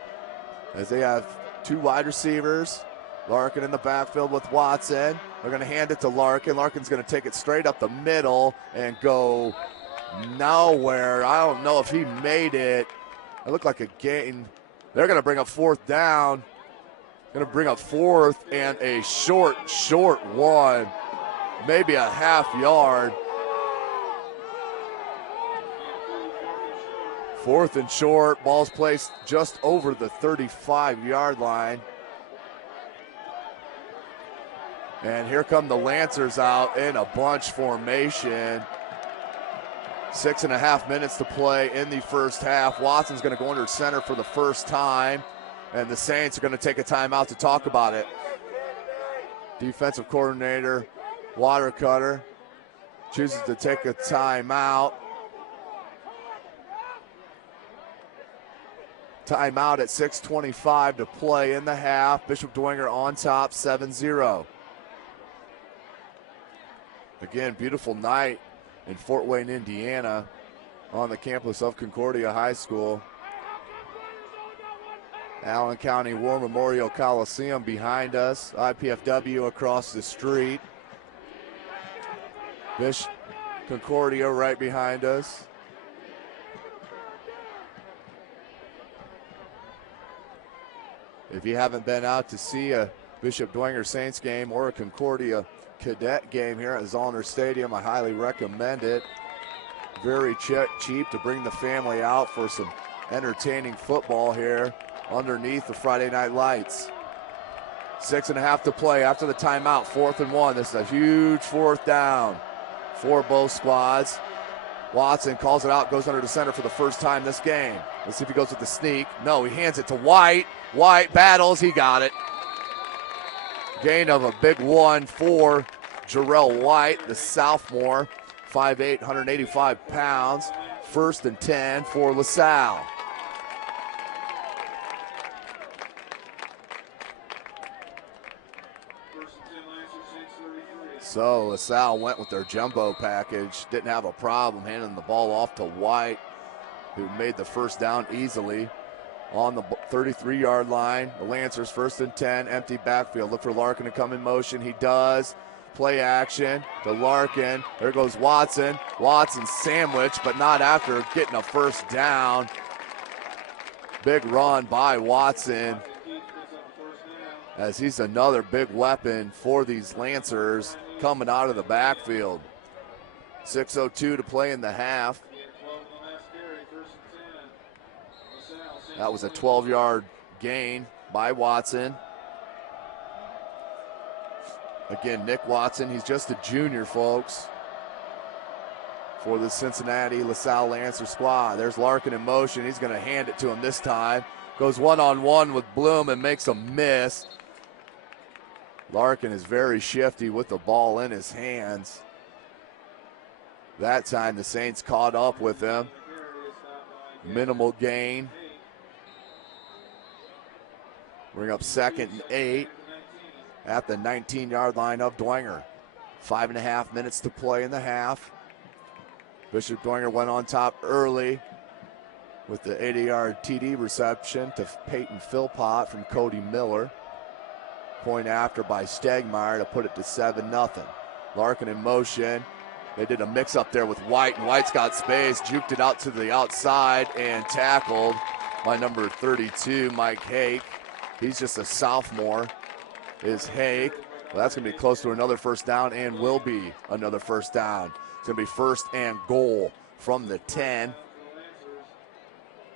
as they have 2 wide receivers. Larkin in the backfield with Watson. They're going to hand it to Larkin. Larkin's going to take it straight up the middle and go nowhere. I don't know if he made it. It looked like a gain. They're going to bring up 4th down. Going to bring up 4th and a short one. Maybe a half yard. 4th and short. Ball's placed just over the 35-yard line. And here come the Lancers out in a bunch formation. 6.5 minutes to play in the first half. Watson's going to go under center for the first time, and the Saints are going to take a timeout to talk about it. Defensive coordinator Watercutter chooses to take a timeout. Timeout at 6:25 to play in the half. Bishop Dwenger on top, 7-0. Again, beautiful night in Fort Wayne, Indiana, on the campus of Concordia High School. Allen County War Memorial Coliseum behind us. IPFW across the street. Concordia right behind us. If you haven't been out to see a Bishop Dwenger Saints game or a Concordia Cadet game here at Zollner Stadium, I highly recommend it. Very cheap to bring the family out for some entertaining football here underneath the Friday night lights. 6.5 to play after the timeout. 4th and 1. This is a huge 4th down for both squads. Watson calls it out, goes under the center for the first time this game. Let's see if he goes with the sneak. No, he hands it to White. White battles, he got it. Gain of a big 1 for Jarrell White, the sophomore, 5'8", 185 pounds. 1st and 10 for LaSalle. So LaSalle went with their jumbo package, didn't have a problem handing the ball off to White, who made the first down easily on the 33-yard line. The Lancers 1st and 10, empty backfield. Look for Larkin to come in motion. He does. Play action to Larkin. There goes Watson. Watson sandwiched, but not after getting a first down. Big run by Watson, as he's another big weapon for these Lancers coming out of the backfield. 6:02 to play in the half. That was a 12-yard gain by Watson. Again, Nick Watson, he's just a junior, folks, for the Cincinnati LaSalle Lancer squad. There's Larkin in motion. He's going to hand it to him this time. Goes one-on-one with Bloom and makes a miss. Larkin is very shifty with the ball in his hands. That time the Saints caught up with him. Minimal gain. Bring up 2nd and 8 at the 19-yard line of Dwenger. 5.5 minutes to play in the half. Bishop Dwenger went on top early with the 80-yard TD reception to Peyton Philpott from Cody Miller. Point after by Stegmeyer to put it to 7-0. Larkin in motion. They did a mix-up there with White, and White's got space, juked it out to the outside and tackled by number 32, Mike Hake. He's just a sophomore, is Hake. Well, that's going to be close to another first down and will be another first down. It's going to be 1st and goal from the 10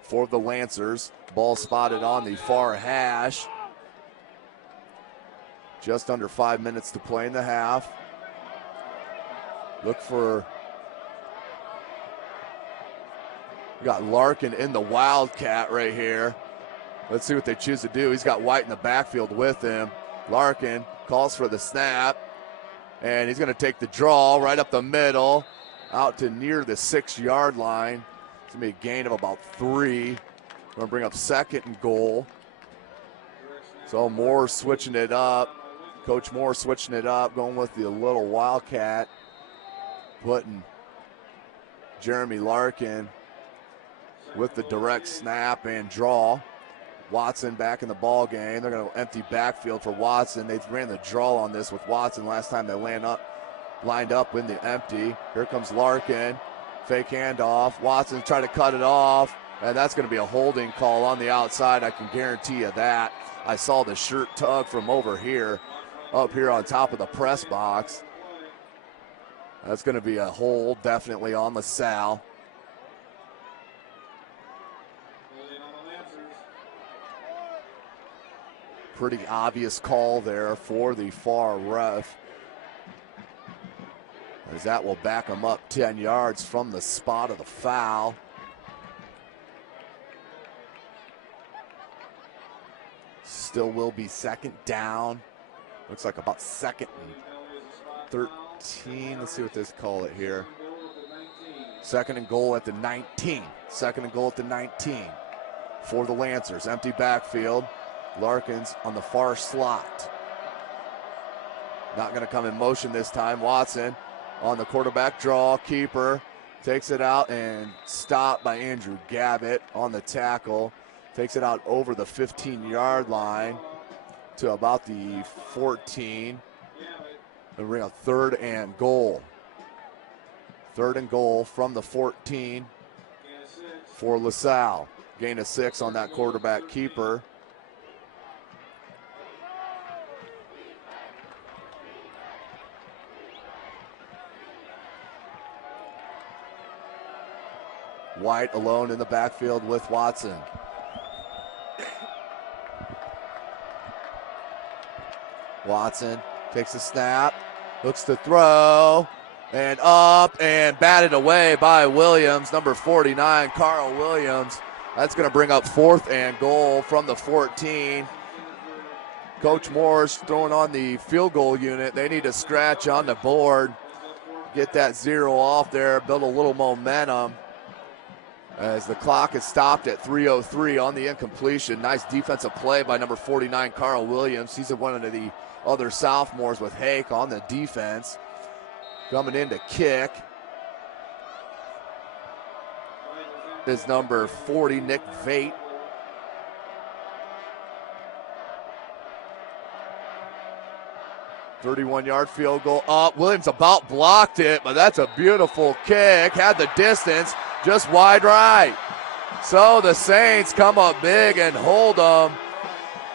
for the Lancers. Ball spotted on the far hash. Just under 5 minutes to play in the half. Look for, we got Larkin in the Wildcat right here. Let's see what they choose to do. He's got White in the backfield with him. Larkin calls for the snap, and he's going to take the draw right up the middle, out to near the 6-yard line. It's going to be a gain of about 3 Going to bring up second and goal. So Moore switching it up. Coach Moore switching it up, going with the little Wildcat, putting Jeremy Larkin with the direct snap and draw. Watson back in the ball game. They're going to empty backfield for Watson. They ran the draw on this with Watson last time they lined up in the empty. Here comes Larkin. Fake handoff. Watson trying to cut it off, and that's going to be a holding call on the outside. I can guarantee you that. I saw the shirt tug from over here, up here on top of the press box. That's going to be a hold, definitely on LaSalle. Pretty obvious call there for the far ref, as that will back him up 10 yards from the spot of the foul. Still will be second down. Looks like about second and 13. Let's see what this call it here. Second and goal at the 19. Second and goal at the 19 for the Lancers. Empty backfield. Larkins on the far slot. Not going to come in motion this time. Watson on the quarterback draw. Keeper takes it out and stopped by Andrew Gavitt on the tackle. Takes it out over the 15-yard line to about the 14. And bring a third and goal. Third and goal from the 14 for LaSalle. Gain of 6 on that quarterback keeper. White alone in the backfield with Watson. Watson takes a snap, looks to throw, and up and batted away by Williams, number 49, Carl Williams. That's going to bring up fourth and goal from the 14. Coach Moore's throwing on the field goal unit. They need to scratch on the board, get that 0 off there, build a little momentum, as the clock is stopped at 3:03 on the incompletion. Nice defensive play by number 49, Carl Williams. He's one of the other sophomores with Hake on the defense. Coming in to kick is number 40, Nick Vate. "31-yard field goal up." Williams about blocked it, but that's a beautiful kick. Had the distance, just wide right. So the Saints come up big and hold them.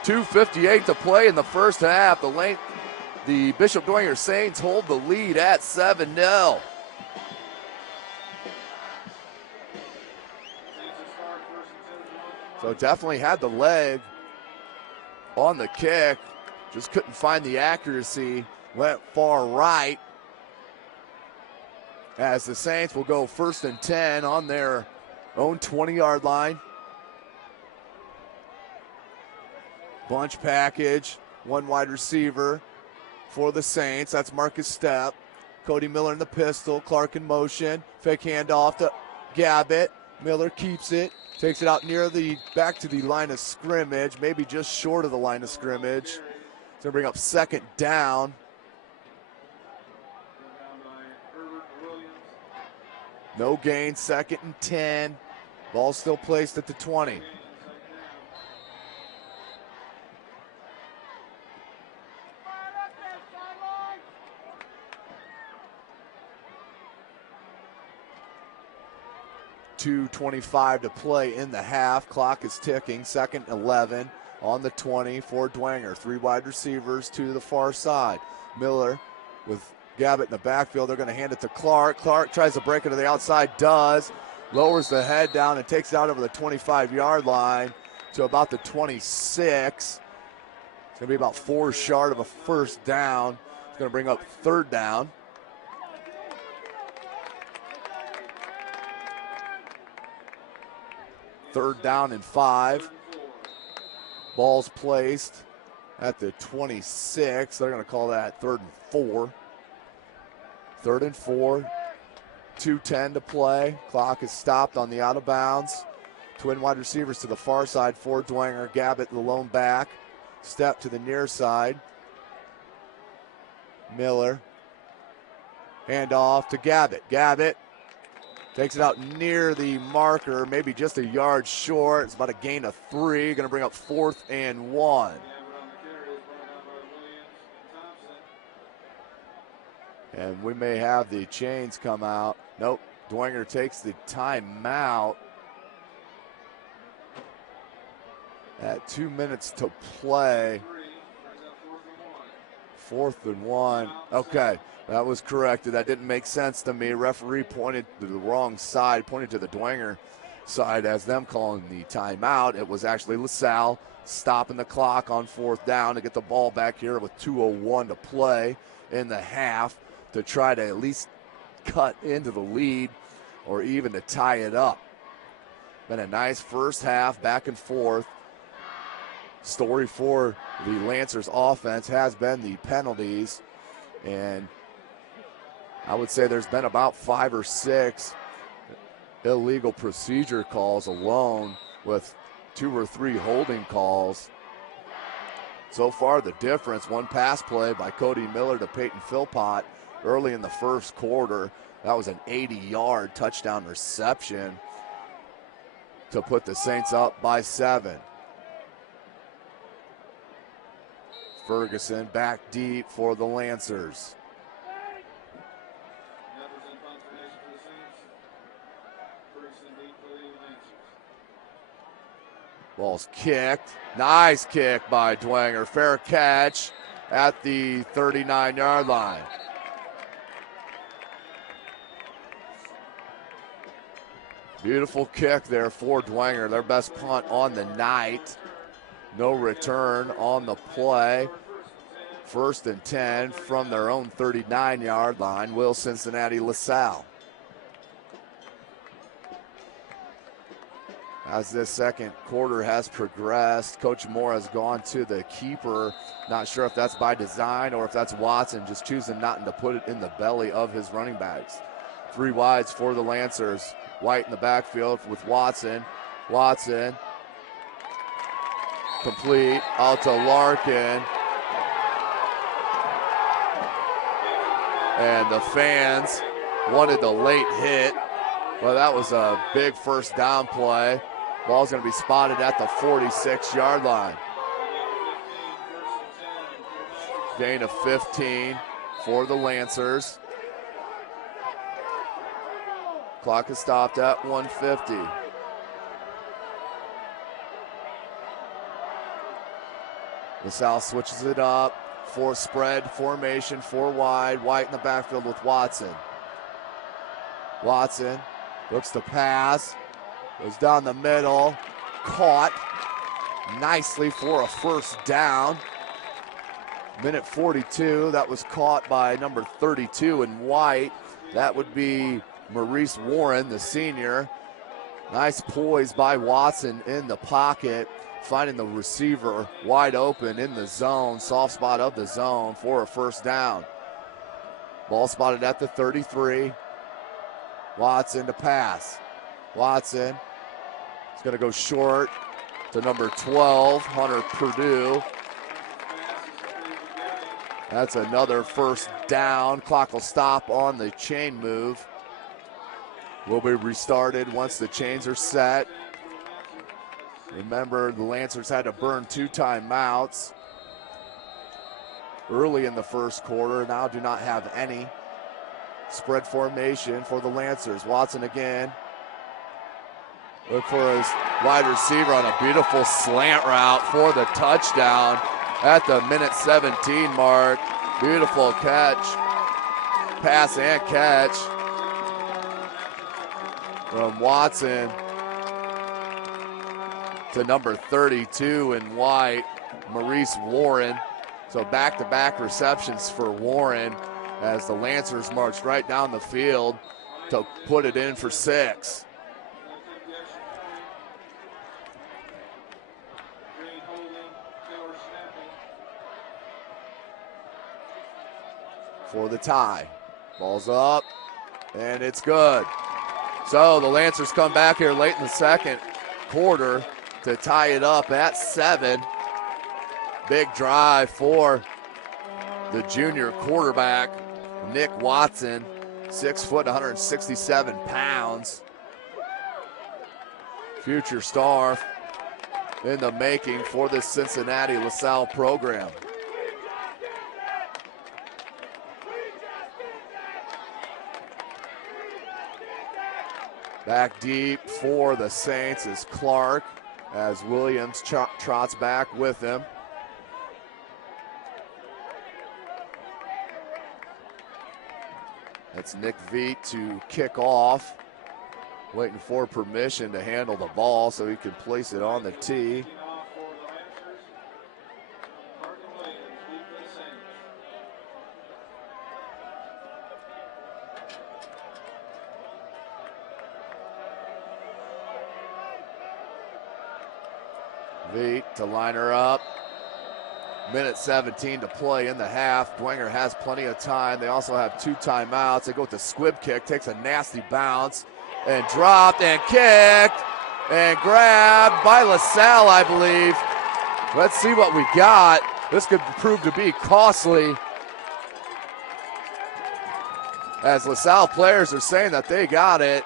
2:58 to play in the first half. The Bishop Dwenger Saints hold the lead at 7-0. So definitely had the leg on the kick. Just couldn't find the accuracy. Went far right. As the Saints will go 1st and 10 on their own 20-yard line. Bunch package, one wide receiver for the Saints. That's Marcus Stepp. Cody Miller in the pistol. Clark in motion. Fake handoff to Gavitt. Miller keeps it. Takes it out back to the line of scrimmage. Maybe just short of the line of scrimmage. It's going to bring up second down. No gain, 2nd and 10. Ball still placed at the 20. .225 to play in the half. Clock is ticking. 2nd and 11 on the 20 for Dwenger. 3 wide receivers to the far side. Miller with Gavitt in the backfield. They're going to hand it to Clark. Clark tries to break it to the outside. Does. Lowers the head down and takes it out over the 25-yard line to about the 26. It's going to be about 4 short of a first down. It's going to bring up 3rd down. Third down and 5. Ball's placed at the 26. They're going to call that 3rd and 4. 3rd and 4. 2:10 to play. Clock is stopped on the out of bounds. Twin wide receivers to the far side for Dwenger. Gabbett, the lone back. Step to the near side. Miller. Hand off to Gabbett. Gabbett takes it out near the marker, maybe just a yard short. It's about a gain of 3. Going to bring up 4th and 1. And we may have the chains come out. Nope. Dwenger takes the timeout. At 2 minutes to play. 4th and 1. Okay, that was corrected. That didn't make sense to me. Referee pointed to the wrong side, pointed to the Dwenger side as them calling the timeout. It was actually LaSalle stopping the clock on 4th down to get the ball back here with 2:01 to play in the half to try to at least cut into the lead or even to tie it up. Been a nice first half, back and forth. Story for the Lancers offense has been the penalties, and I would say there's been about 5 or 6 illegal procedure calls alone, with 2 or 3 holding calls. So far the difference, one pass play by Cody Miller to Peyton Philpott early in the first quarter. That was an 80-yard touchdown reception to put the Saints up by 7. Ferguson back deep for the Lancers. Ball's kicked. Nice kick by Dwenger. Fair catch at the 39-yard line. Beautiful kick there for Dwenger. Their best punt on the night. No return on the play. 1st and 10 from their own 39-yard line. Will Cincinnati LaSalle. As this second quarter has progressed, Coach Moore has gone to the keeper. Not sure if that's by design or if that's Watson just choosing not to put it in the belly of his running backs. 3 wides for the Lancers. White in the backfield with Watson. Watson. Complete out to Larkin. And the fans wanted the late hit. Well, that was a big first down play. Ball's going to be spotted at the 46-yard line. Gain of 15 for the Lancers. Clock is stopped at 1:50. LaSalle switches it up for spread formation, 4 wide. White in the backfield with Watson. Watson looks to pass, goes down the middle, caught nicely for a first down. Minute 42, that was caught by number 32 in white. That would be Maurice Warren, the senior. Nice poise by Watson in the pocket, finding the receiver wide open in the zone, soft spot of the zone for a first down. Ball spotted at the 33. Watson to pass. Watson is going to go short to number 12, Hunter Purdue. That's another first down. Clock will stop on the chain move. Will be restarted once the chains are set. Remember, the Lancers had to burn 2 timeouts early in the first quarter. Now do not have any. Spread formation for the Lancers. Watson again. Look for his wide receiver on a beautiful slant route for the touchdown at the minute 17 mark. Beautiful catch. Pass and catch from Watson to number 32 in white, Maurice Warren. So back-to-back receptions for Warren as the Lancers marched right down the field to put it in for 6. For the tie. Ball's up, and it's good. So the Lancers come back here late in the second quarter to tie it up at 7. Big drive for the junior quarterback, Nick Watson, 6 foot, 167 pounds. Future star in the making for the Cincinnati LaSalle program. Back deep for the Saints is Clark as Williams trots back with him. That's Nick Veet to kick off. Waiting for permission to handle the ball so he can place it on the tee. Veet to line her up. Minute 17 to play in the half. Dwenger has plenty of time. They also have 2 timeouts. They go with the squib kick, takes a nasty bounce, and dropped and kicked and grabbed by LaSalle, I believe. Let's see what we got. This could prove to be costly, as LaSalle players are saying that they got it.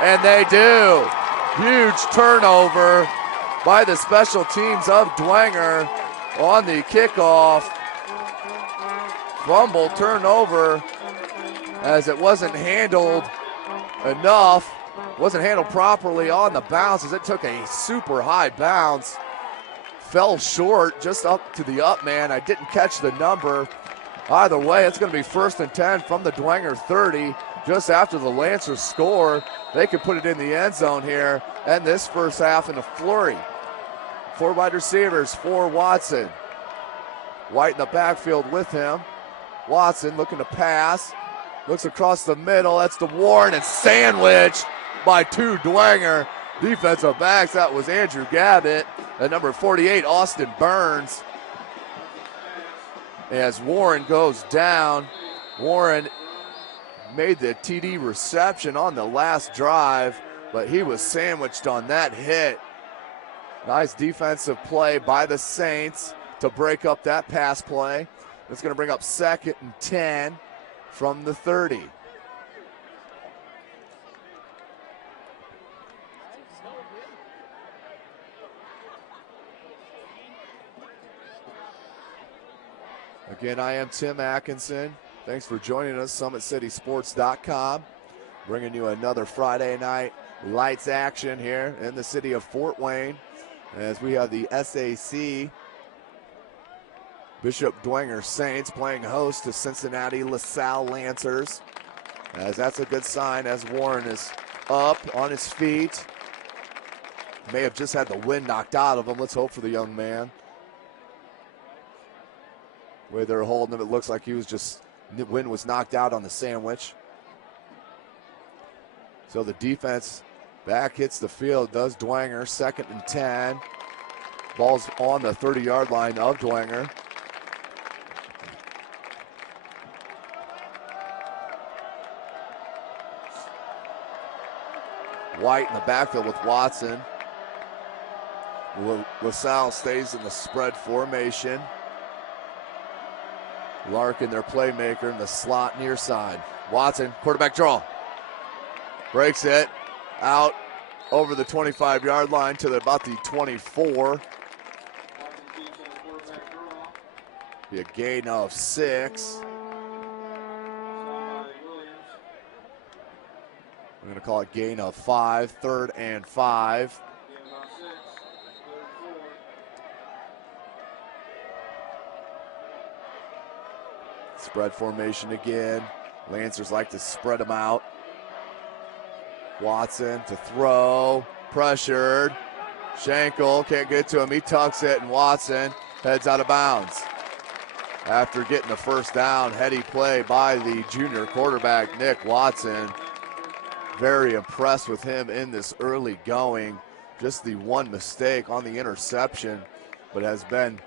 And they do. Huge turnover by the special teams of Dwenger on the kickoff. Fumble turnover as it wasn't handled enough, wasn't handled properly on the bounce as it took a super high bounce. Fell short just up to the up man. I didn't catch the number. Either way, it's going to be 1st and 10 from the Dwenger 30 just after the Lancers score. They could put it in the end zone here and this first half in a flurry. 4 wide receivers for Watson. White in the backfield with him. Watson looking to pass. Looks across the middle. That's to Warren and sandwiched by 2 Dwenger defensive backs. That was Andrew Gabbett and number 48, Austin Burns. As Warren goes down, Warren made the TD reception on the last drive, but he was sandwiched on that hit. Nice defensive play by the Saints to break up that pass play. It's going to bring up 2nd and 10 from the 30. Again, I am Tim Atkinson. Thanks for joining us, SummitCitySports.com. Bringing you another Friday night lights action here in the city of Fort Wayne, as we have the SAC Bishop Dwenger Saints playing host to Cincinnati LaSalle Lancers. As that's a good sign as Warren is up on his feet. May have just had the wind knocked out of him. Let's hope for the young man. The way they're holding him, it looks like he was just, the wind was knocked out on the sandwich. So the defense back hits the field, does Dwenger, 2nd and 10. Ball's on the 30-yard line of Dwenger. White in the backfield with Watson. LaSalle stays in the spread formation. Larkin, their playmaker, in the slot near side. Watson, quarterback draw. Breaks it out over the 25-yard line to about the 24. Be a gain of 6. We're going to call it gain of 5, 3rd and 5. Spread formation again. Lancers like to spread them out. Watson to throw, pressured. Schenkel can't get to him. He tucks it, and Watson heads out of bounds. After getting the first down, heady play by the junior quarterback, Nick Watson. Very impressed with him in this early going. Just the one mistake on the interception, but has been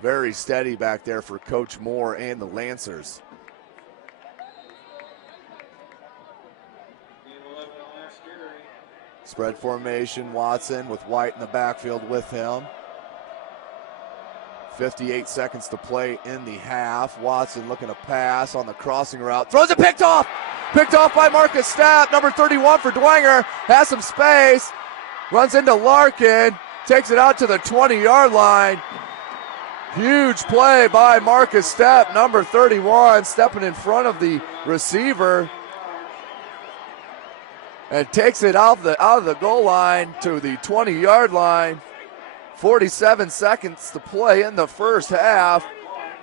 very steady back there for Coach Moore and the Lancers. Spread formation, Watson with White in the backfield with him. 58 seconds to play in the half. Watson looking to pass on the crossing route. Throws it, picked off! Picked off by Marcus Stapp, number 31 for Dwenger. Has some space. Runs into Larkin. Takes it out to the 20-yard line. Huge play by Marcus Stapp, number 31, stepping in front of the receiver. And takes it out of the goal line to the 20-yard line. 47 seconds to play in the first half.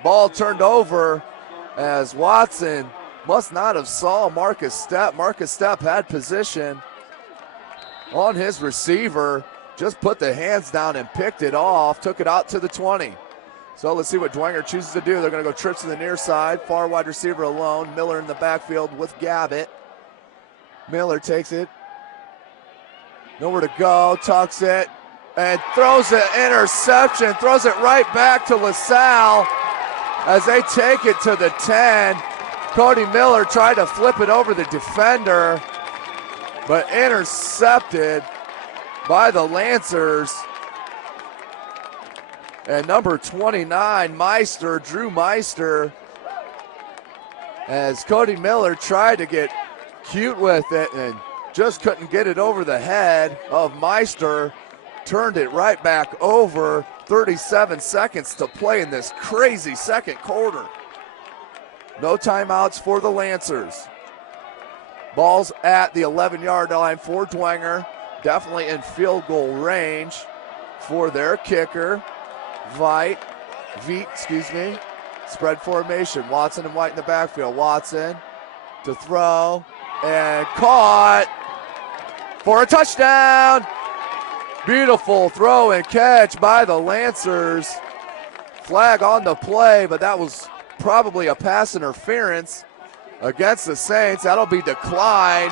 Ball turned over as Watson must not have saw Marcus Stapp. Marcus Stapp had position on his receiver. Just put the hands down and picked it off. Took it out to the 20. So let's see what Dwenger chooses to do. They're going to go trips to the near side. Far wide receiver alone. Miller in the backfield with Gavitt. Miller takes it. Nowhere to go. Tucks it. And throws an interception. Throws it right back to LaSalle as they take it to the 10. Cody Miller tried to flip it over the defender, but intercepted by the Lancers. And number 29, Drew Meister, as Cody Miller tried to get cute with it and just couldn't get it over the head of Meister. Turned it right back over. 37 seconds to play in this crazy second quarter. No timeouts for the Lancers. Ball's at the 11-yard line for Dwenger. Definitely in field goal range for their kicker. Veet, Spread formation. Watson and White in the backfield. Watson to throw and caught for a touchdown. Beautiful throw and catch by the Lancers. Flag on the play, but that was probably a pass interference against the Saints. That'll be declined,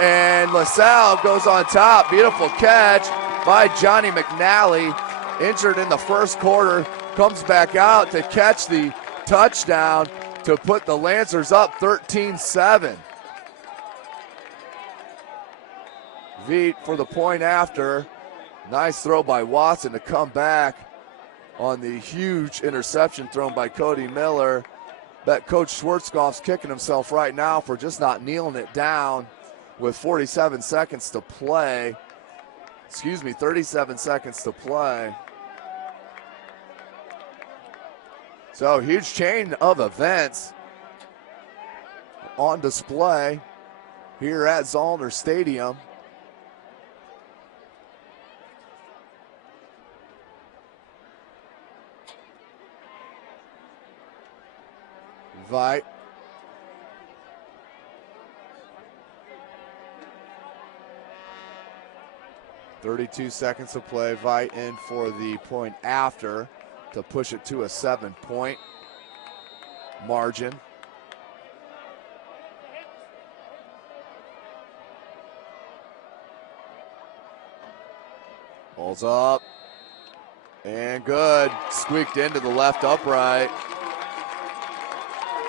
and LaSalle goes on top. Beautiful catch by Johnny McNally. Injured in the first quarter, comes back out to catch the touchdown to put the Lancers up 13-7. Veet for the point after. Nice throw by Watson to come back on the huge interception thrown by Cody Miller. Bet Coach Schwarzkopf's kicking himself right now for just not kneeling it down with 37 seconds to play. 37 seconds to play. So huge chain of events on display here at Zollner Stadium. Veet. .32 seconds to play. Veet in for the point after to push it to a 7-point margin. Ball's up and good. Squeaked into the left upright.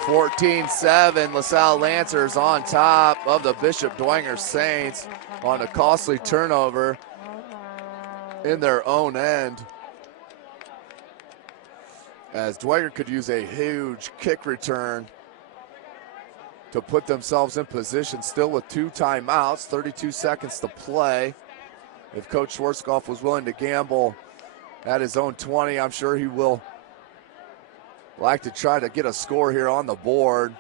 14-7, LaSalle Lancers on top of the Bishop Dwenger Saints on a costly turnover in their own end. As Dwenger could use a huge kick return to put themselves in position, still with 2 timeouts, 32 seconds to play. If Coach Schwarzkopf was willing to gamble at his own 20, I'm sure he will like to try to get a score here on the board.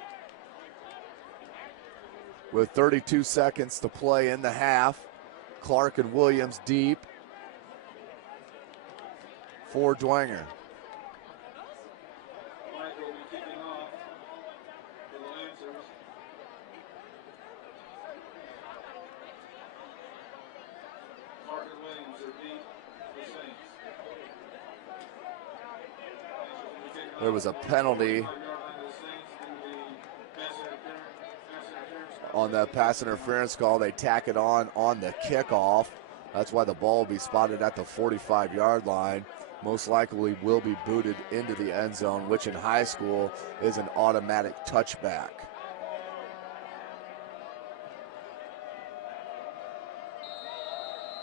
With 32 seconds to play in the half, Clark and Williams deep for Dwenger. There was a penalty on that pass interference call. They tack it on the kickoff. That's why the ball will be spotted at the 45-yard line. Most likely will be booted into the end zone, which in high school is an automatic touchback.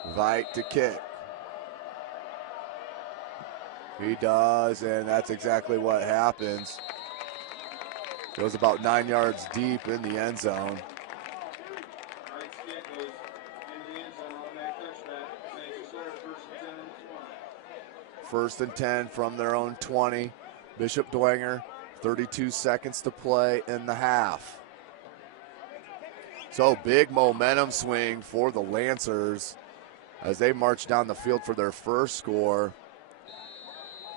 Veit to kick. He does, and that's exactly what happens. Goes about 9 yards deep in the end zone. Wright's kick goes into the end zone on that touchback. Saints will start first and 10 on the 20. 1st and 10 from their own 20. Bishop Dwenger, 32 seconds to play in the half. So big momentum swing for the Lancers as they march down the field for their first score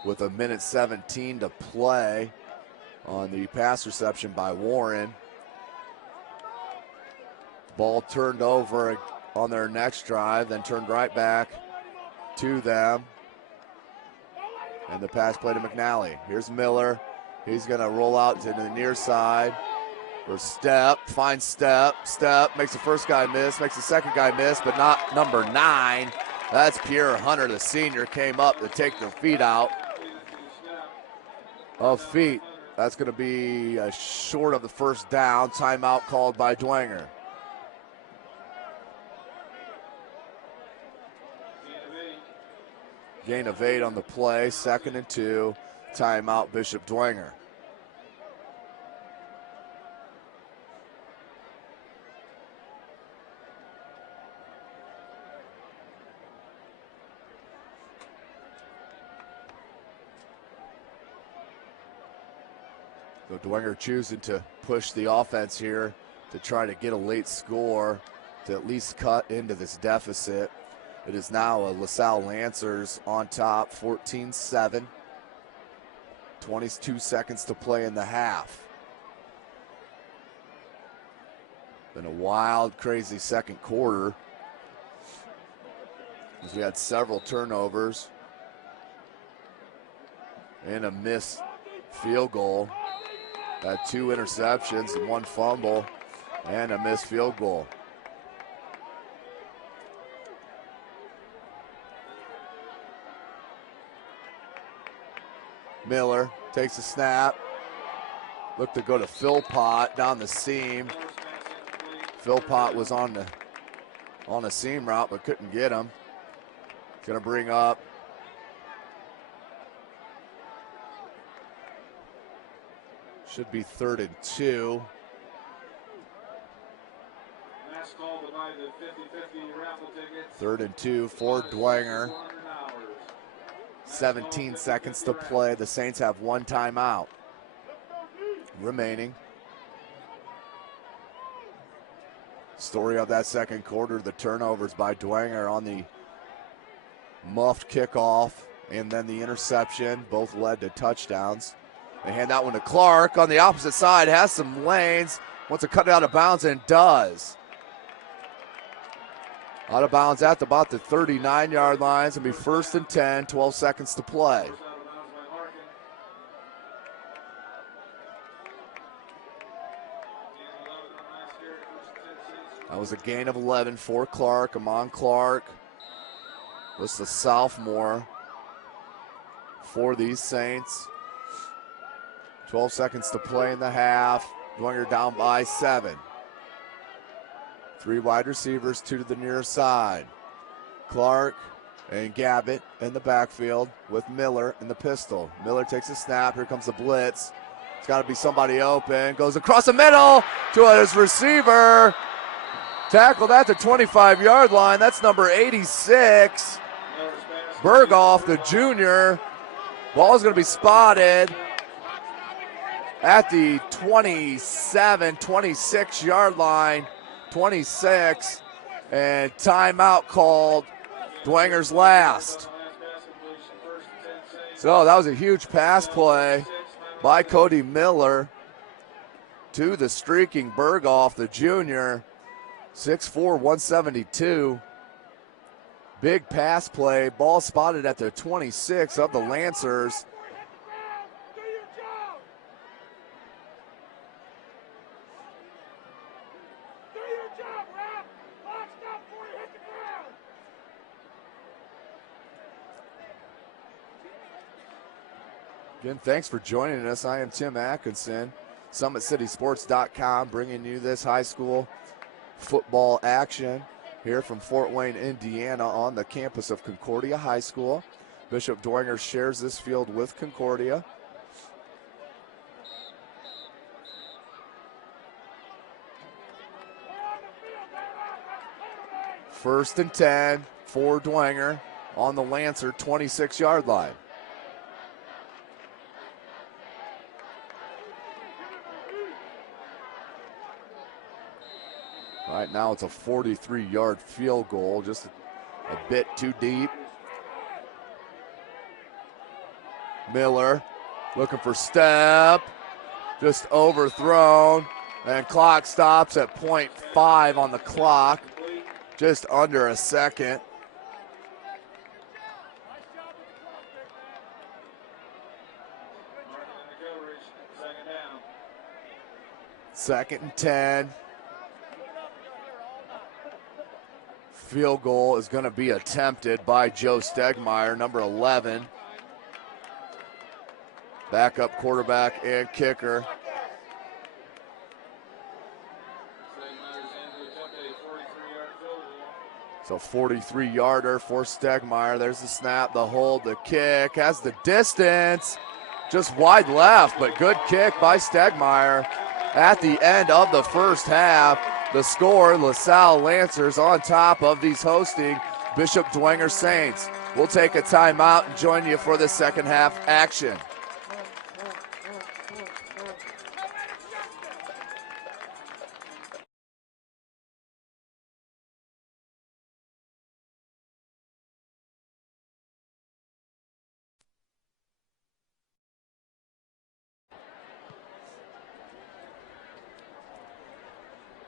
with 1:17 to play on the pass reception by Warren. Ball turned over on their next drive, then turned right back to them. And the pass play to McNally. Here's Miller. He's going to roll out to the near side. For Step, finds Step, makes the first guy miss, makes the second guy miss, but not number 9. That's Pierre Hunter, the senior, came up to take the feet out of feet. That's going to be short of the first down. Timeout called by Dwenger. Gain of 8 on the play, 2nd and 2. Timeout, Bishop Dwenger. So Dwenger choosing to push the offense here to try to get a late score to at least cut into this deficit. It is now a LaSalle Lancers on top, 14-7. 22 seconds to play in the half. Been a wild, crazy second quarter as we had several turnovers and a missed field goal. Had 2 interceptions and 1 fumble and a missed field goal. Miller takes a snap. Looked to go to Philpott down the seam. Philpott was on a seam route but couldn't get him. He's going to bring up should be 3rd and 2. That's called to buy the 50-50 raffle tickets. 3rd and 2 for Dwenger. 17 seconds to play. The Saints have 1 timeout remaining. Story of that second quarter, the turnovers by Dwenger on the muffed kickoff and then the interception. Both led to touchdowns. They hand that one to Clark on the opposite side, has some lanes, wants to cut it out of bounds and does. Out of bounds at about the 39-yard line. It's going to be 1st and 10, 12 seconds to play. That was a gain of 11 for Clark. Amon Clark was the sophomore for these Saints. 12 seconds to play in the half. Dwenger down by 7. 3 wide receivers, 2 to the near side. Clark and Gabbett in the backfield with Miller in the pistol. Miller takes a snap. Here comes the blitz. It's got to be somebody open. Goes across the middle to his receiver. Tackled at the 25-yard line. That's number 86. Berghoff, the junior. Ball's going to be spotted at the 27, 26-yard line. 26, and timeout called. Dwenger's last. So that was a huge pass play by Cody Miller to the streaking Berghoff, the junior, 6'4", 172. Big pass play, ball spotted at the 26 of the Lancers. Again, thanks for joining us. I am Tim Atkinson, SummitCitySports.com, bringing you this high school football action here from Fort Wayne, Indiana, on the campus of Concordia High School. Bishop Dwenger shares this field with Concordia. First and 10 for Dwenger on the Lancer 26-yard line. Right now it's a 43-yard field goal, just a bit too deep. Miller looking for step, just overthrown, and clock stops at .5 on the clock, just under a second. Second and 10. Field goal is going to be attempted by Joe Stegmeyer, number 11. Backup quarterback and kicker. So 43-yarder for Stegmeyer. There's the snap, the hold, the kick. Has the distance. Just wide left, but good kick by Stegmeyer at the end of the first half. The score, LaSalle Lancers on top of these hosting Bishop Dwenger Saints. We'll take a timeout and join you for the second half action.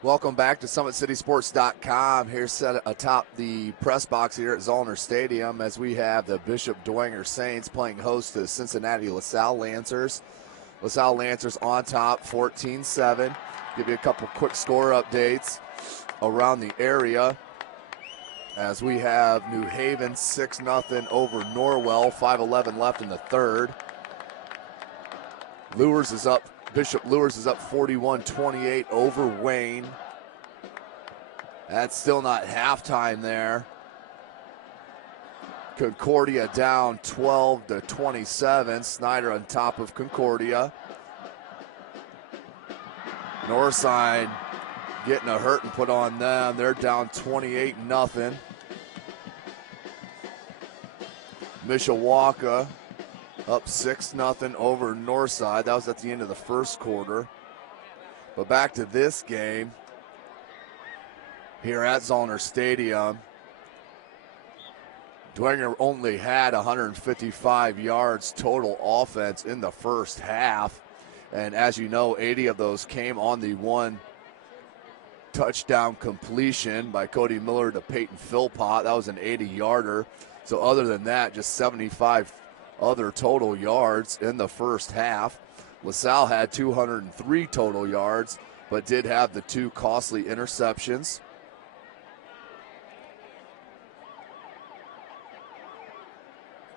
Welcome back to SummitCitySports.com. Here set atop the press box here at Zollner Stadium as we have the Bishop Dwenger Saints playing host to the Cincinnati LaSalle Lancers. LaSalle Lancers on top, 14-7. Give you a couple quick score updates around the area as we have New Haven 6-0 over Norwell, 5:11 left in the third. Bishop Lures is up 41-28 over Wayne. That's still not halftime there. Concordia down 12-27. Snyder on top of Concordia. Northside getting a hurting put on them. They're down 28-0. Mishawaka up 6-0 over Northside. That was at the end of the first quarter. But back to this game here at Zollner Stadium. Dwenger only had 155 yards total offense in the first half. And as you know, 80 of those came on the one touchdown completion by Cody Miller to Peyton Philpott. That was an 80-yarder. So other than that, just 75 other total yards in the first half. LaSalle had 203 total yards, but did have the two costly interceptions.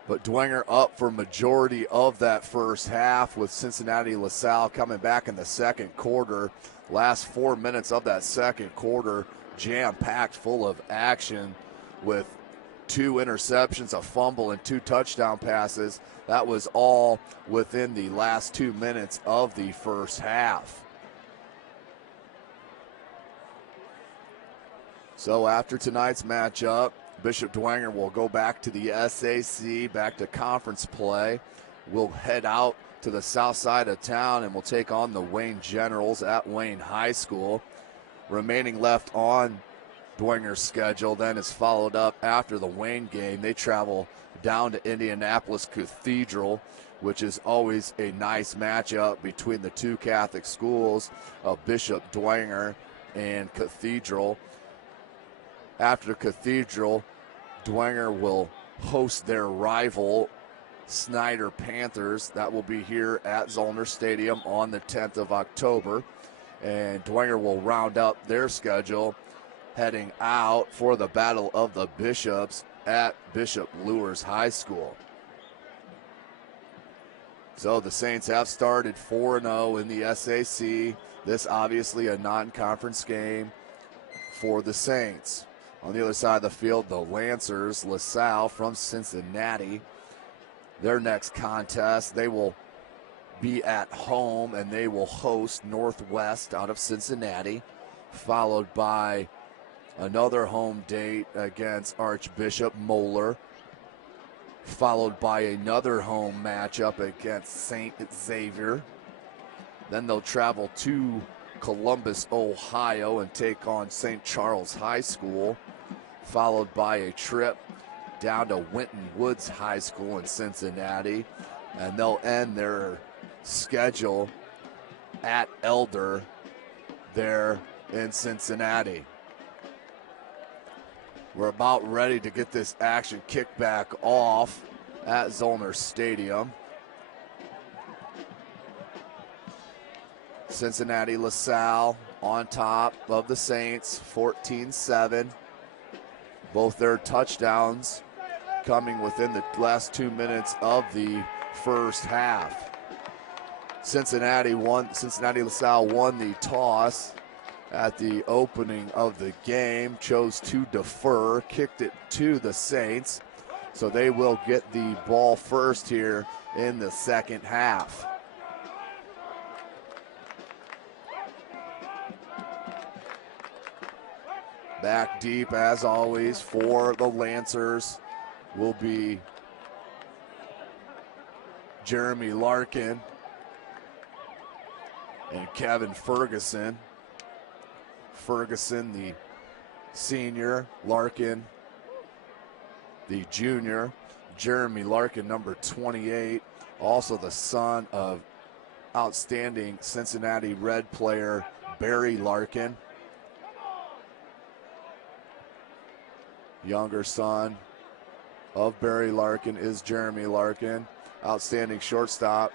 But Dwenger up for majority of that first half, with Cincinnati LaSalle coming back in the second quarter. Last 4 minutes of that second quarter, jam-packed full of action with 2 interceptions, a fumble, and 2 touchdown passes. That was all within the last 2 minutes of the first half. So after tonight's matchup, Bishop Dwenger will go back to the SAC, back to conference play. We'll head out to the south side of town and we'll take on the Wayne Generals at Wayne High School. Remaining left on Dwenger's schedule then is followed up after the Wayne game. They travel down to Indianapolis Cathedral, which is always a nice matchup between the two Catholic schools of Bishop Dwenger and Cathedral. After Cathedral, Dwenger will host their rival Snyder Panthers. That will be here at Zollner Stadium on the 10th of October. And Dwenger will round up their schedule heading out for the Battle of the Bishops at Bishop Lures High School. So the Saints have started 4-0 in the SAC. This obviously a non-conference game for the Saints. On the other side of the field, the Lancers, LaSalle from Cincinnati. Their next contest, they will be at home and they will host Northwest out of Cincinnati, followed by another home date against Archbishop Moeller, followed by another home matchup against St. Xavier. Then they'll travel to Columbus, Ohio and take on St. Charles High School, followed by a trip down to Winton Woods High School in Cincinnati, and they'll end their schedule at Elder there in Cincinnati. We're about ready to get this action kicked back off at Zollner Stadium. Cincinnati LaSalle on top of the Saints, 14-7. Both their touchdowns coming within the last 2 minutes of the first half. Cincinnati LaSalle won the toss at the opening of the game, chose to defer, kicked it to the Saints, so they will get the ball first here in the second half. Back deep, as always, for the Lancers will be Jeremy Larkin and Kevin Ferguson. Ferguson, the senior, Larkin, the junior. Jeremy Larkin, number 28, also the son of outstanding Cincinnati Red player Barry Larkin. Younger son of Barry Larkin is Jeremy Larkin, outstanding shortstop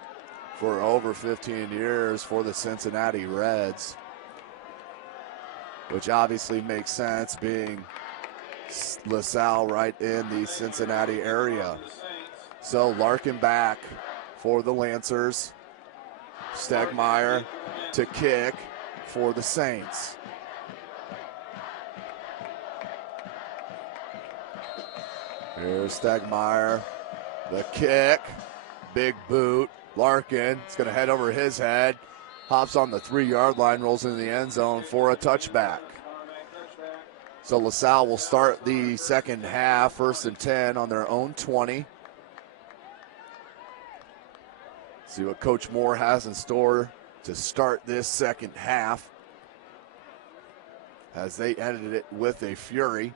for over 15 years for the Cincinnati Reds, which obviously makes sense being LaSalle right in the Cincinnati area. So Larkin back for the Lancers. Stegmeyer to kick for the Saints. Here's Stegmeyer, the kick, big boot. Larkin is going to head over his head, hops on the 3-yard line, rolls into the end zone for a touchback. So LaSalle will start the second half, 1st and 10 on their own 20. See what Coach Moore has in store to start this second half as they ended it with a fury.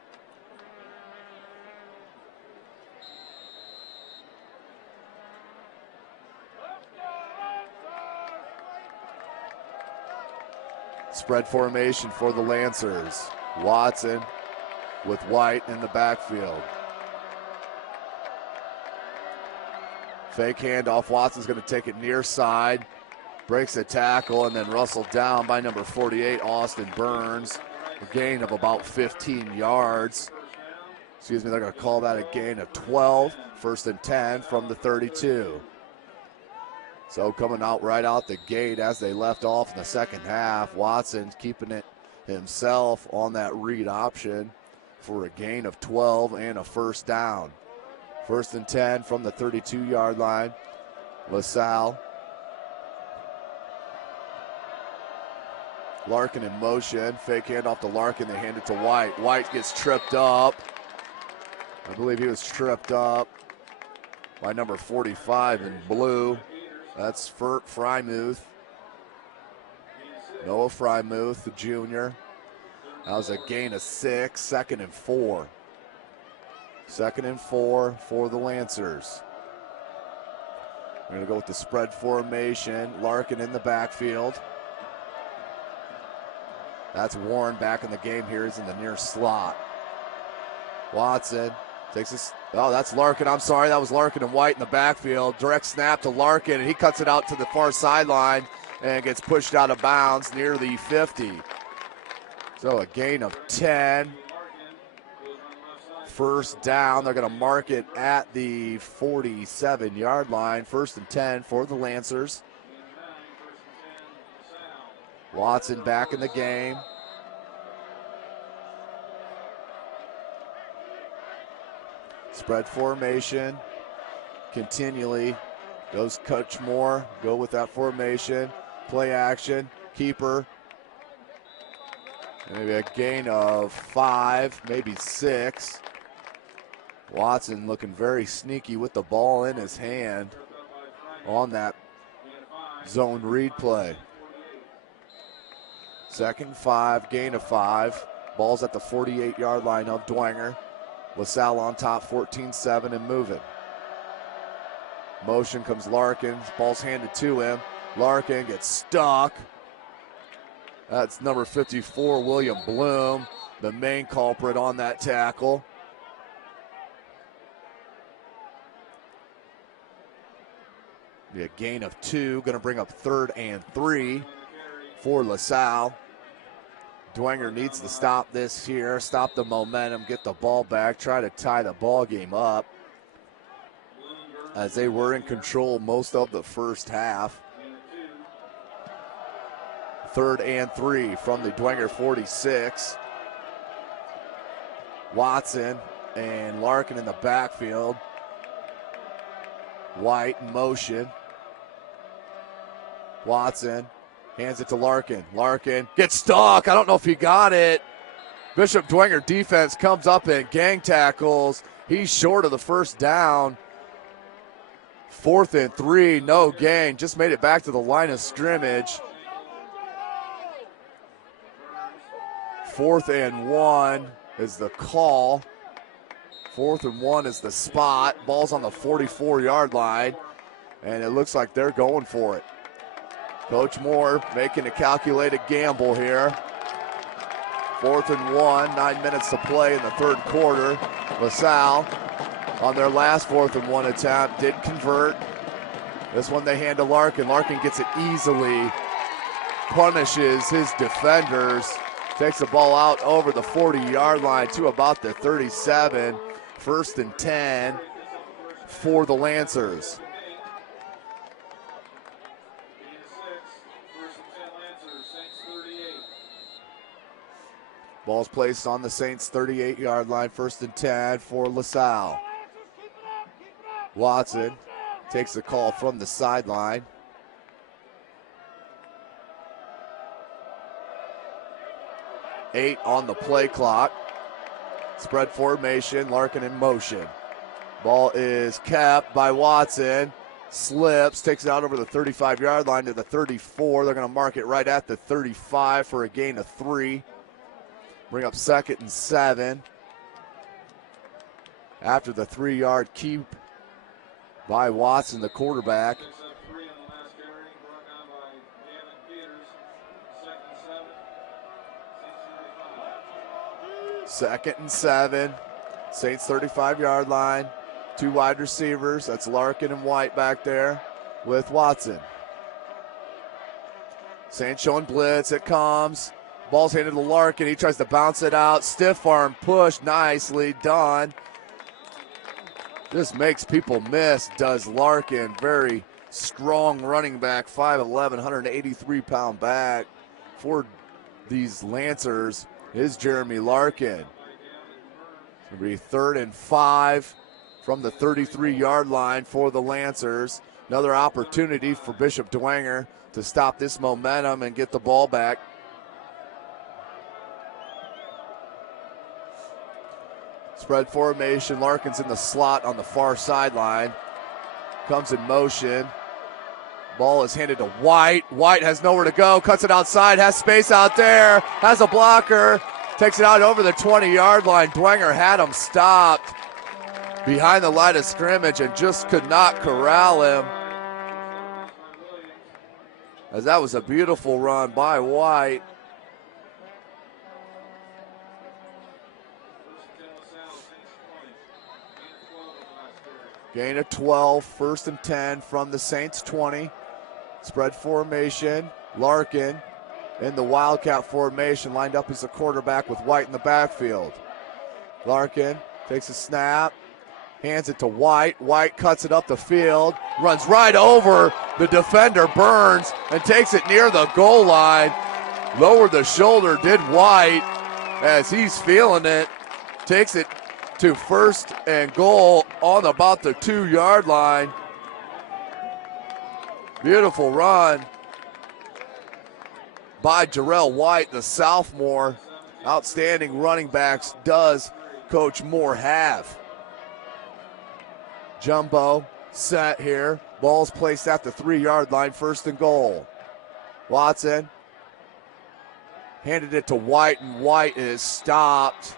Spread formation for the Lancers. Watson with White in the backfield. Fake handoff. Watson's going to take it near side. Breaks a tackle and then rustled down by number 48, Austin Burns. A gain of about 15 yards. Excuse me, they're going to call that a gain of 12. 1st and 10 from the 32. So coming out right out the gate as they left off in the second half, Watson keeping it himself on that read option for a gain of 12 and a first down. 1st and 10 from the 32-yard line. LaSalle. Larkin in motion. Fake handoff to Larkin. They hand it to White. White gets tripped up. I believe he was tripped up by number 45 in blue. That's Frymuth. Noah Frymuth, the junior. That was a gain of 6, 2nd and 4. 2nd and 4 for the Lancers. We're going to go with the spread formation. Larkin in the backfield. That's Warren back in the game here. He's in the near slot. Watson takes this. Oh, that's Larkin. I'm sorry. That was Larkin and White in the backfield. Direct snap to Larkin, and he cuts it out to the far sideline and gets pushed out of bounds near the 50. So a gain of 10. First down. They're going to mark it at the 47-yard line. 1st and 10 for the Lancers. Watson back in the game. Spread formation. Continually goes Coach Moore. Go with that formation. Play action. Keeper. Maybe a gain of 5, maybe 6. Watson looking very sneaky with the ball in his hand on that zone read play. 2nd and 5, gain of 5. Ball's at the 48-yard line of Dwenger. LaSalle on top, 14-7 and moving. Motion comes Larkin. Ball's handed to him. Larkin gets stuck. That's number 54, William Bloom, the main culprit on that tackle. Be a gain of 2, going to bring up 3rd and 3 for LaSalle. Dwenger needs to stop this here, stop the momentum, get the ball back, try to tie the ball game up, as they were in control most of the first half. 3rd and 3 from the Dwenger 46. Watson and Larkin in the backfield. White in motion. Watson hands it to Larkin. Larkin gets stuck. I don't know if he got it. Bishop Dwenger defense comes up and gang tackles. He's short of the first down. 4th and 3, no gain. Just made it back to the line of scrimmage. 4th and 1 is the call. 4th and 1 is the spot. Ball's on the 44-yard line, and it looks like they're going for it. Coach Moore making a calculated gamble here. 4th and 1, 9 minutes to play in the 3rd quarter. LaSalle on their last 4th and 1 attempt did convert. This one they hand to Larkin. Larkin gets it easily, punishes his defenders, takes the ball out over the 40-yard line to about the 37. 1st and 10 for the Lancers. Ball's placed on the Saints' 38-yard line. 1st and 10 for LaSalle. Watson takes the call from the sideline. Eight on the play clock. Spread formation, Larkin in motion. Ball is kept by Watson. Slips, takes it out over the 35-yard line to the 34. They're going to mark it right at the 35 for a gain of 3. Bring up 2nd and 7. After the 3-yard keep by Watson, the quarterback. 2nd and 7. Saints 35-yard line. 2 wide receivers. That's Larkin and White back there with Watson. Saints showing blitz. It comes. Ball's handed to Larkin. He tries to bounce it out. Stiff arm push. Nicely done. This makes people miss, does Larkin. Very strong running back. 5'11", 183-pound back for these Lancers is Jeremy Larkin. It's going to be 3rd and 5 from the 33-yard line for the Lancers. Another opportunity for Bishop Dwenger to stop this momentum and get the ball back. Spread formation. Larkin's in the slot on the far sideline. Comes in motion. Ball is handed to White. White has nowhere to go. Cuts it outside. Has space out there. Has a blocker. Takes it out over the 20-yard line. Dwenger had him stopped behind the line of scrimmage and just could not corral him. As that was a beautiful run by White. Gain of 12, 1st and 10 from the Saints 20. Spread formation. Larkin in the Wildcat formation, lined up as a quarterback with White in the backfield. Larkin takes a snap, hands it to White. White cuts it up the field, runs right over the defender, Burns, and takes it near the goal line. Lowered the shoulder, did White, as he's feeling it. Takes it to first and goal on about the 2-yard line. Beautiful run by Jarrell White, the sophomore. Outstanding running backs does Coach Moore have. Jumbo set here. Ball's placed at the 3-yard line, first and goal. Watson handed it to White, and White is stopped.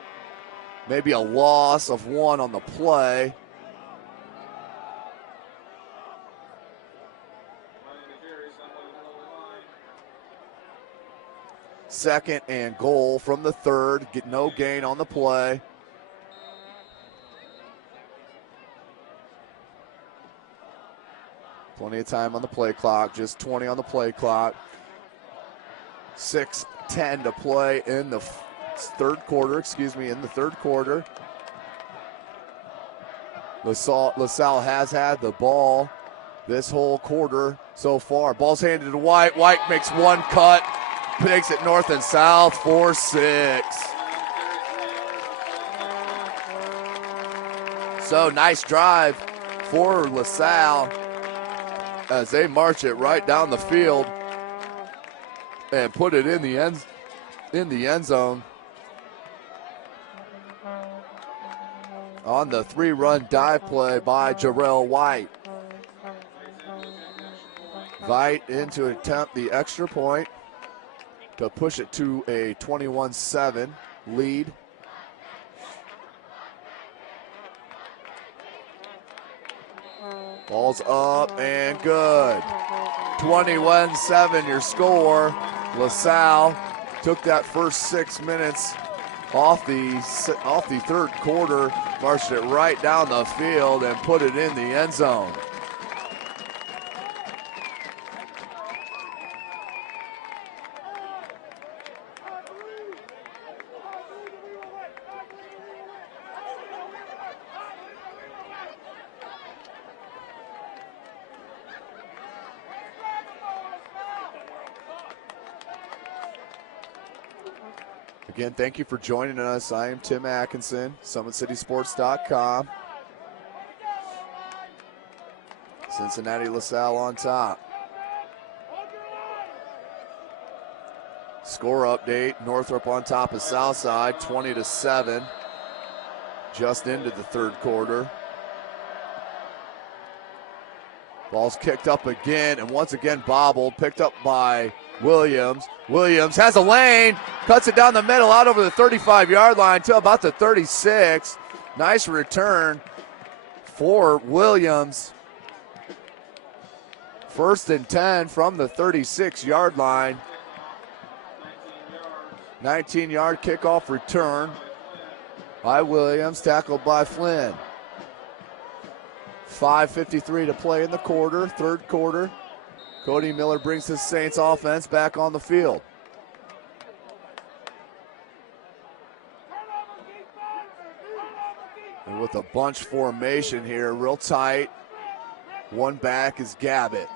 Maybe a loss of 1 on the play. Second and goal from the 3rd. Get no gain on the play. Plenty of time on the play clock, just 20 on the play clock. 6:10 to play in the third quarter. LaSalle has had the ball this whole quarter so far. Ball's handed to White. White makes one cut, takes it north and south for 6. So nice drive for LaSalle as they march it right down the field and put it in the end zone. On the 3-run dive play by Jarrell White. White in to attempt the extra point to push it to a 21-7 lead. Ball's up and good. 21-7 your score. LaSalle took that first 6 minutes off the third quarter, marched it right down the field and put it in the end zone. Again, thank you for joining us. I am Tim Atkinson, SummitCitySports.com. Cincinnati LaSalle on top. Score update, Northrop on top of Southside, 20-7. Just into the third quarter. Ball's kicked up again, and once again bobbled, picked up by Williams. Williams has a lane, cuts it down the middle, out over the 35-yard line to about the 36. Nice return for Williams. First and 10 from the 36-yard line. 19-yard kickoff return by Williams, tackled by Flynn. 5:53 to play in the quarter, third quarter. Cody Miller brings his Saints offense back on the field. And with a bunch formation here, real tight. One back is Gabbett.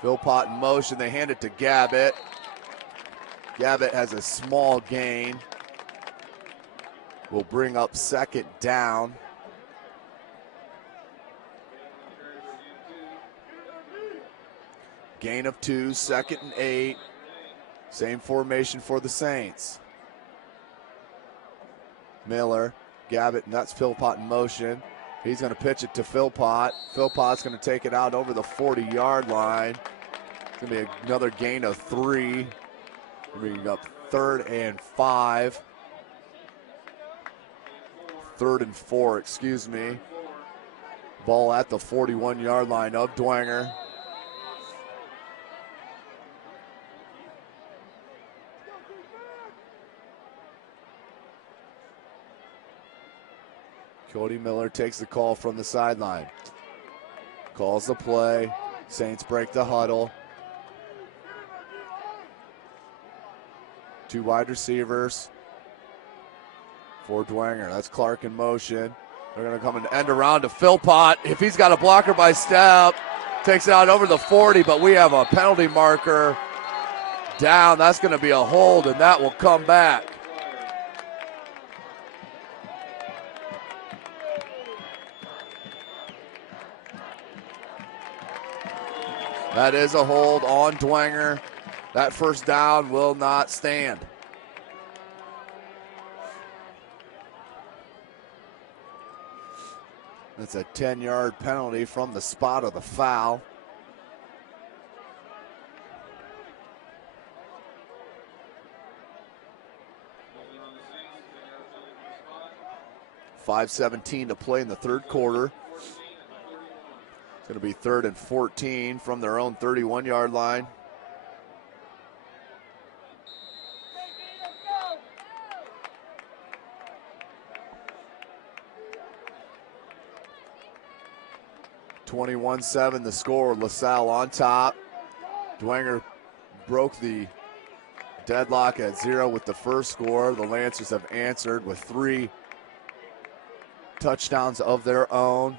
Philpott in motion, they hand it to Gabbett. Gabbett has a small gain. Will bring up second down. Gain of 2, 2nd and 8. Same formation for the Saints. Miller, Gabbett, and that's Philpott in motion. He's going to pitch it to Philpott. Philpott's going to take it out over the 40-yard line. It's going to be another gain of 3. Bringing up 3rd and 5. 3rd and 4, excuse me. Ball at the 41-yard line of Dwenger. Cody Miller takes the call from the sideline. Calls the play. Saints break the huddle. 2 wide receivers for Dwenger. That's Clark in motion. They're going to come and end around to Philpott. If he's got a blocker by step, takes it out over the 40, but we have a penalty marker down. That's going to be a hold, and that will come back. That is a hold on Dwenger. That first down will not stand. That's a 10-yard penalty from the spot of the foul. .5:17 to play in the third quarter. It's going to be 3rd and 14 from their own 31-yard line. (21-7) the score. LaSalle on top. Dwenger broke the deadlock at 0 with the first score. The Lancers have answered with 3 touchdowns of their own.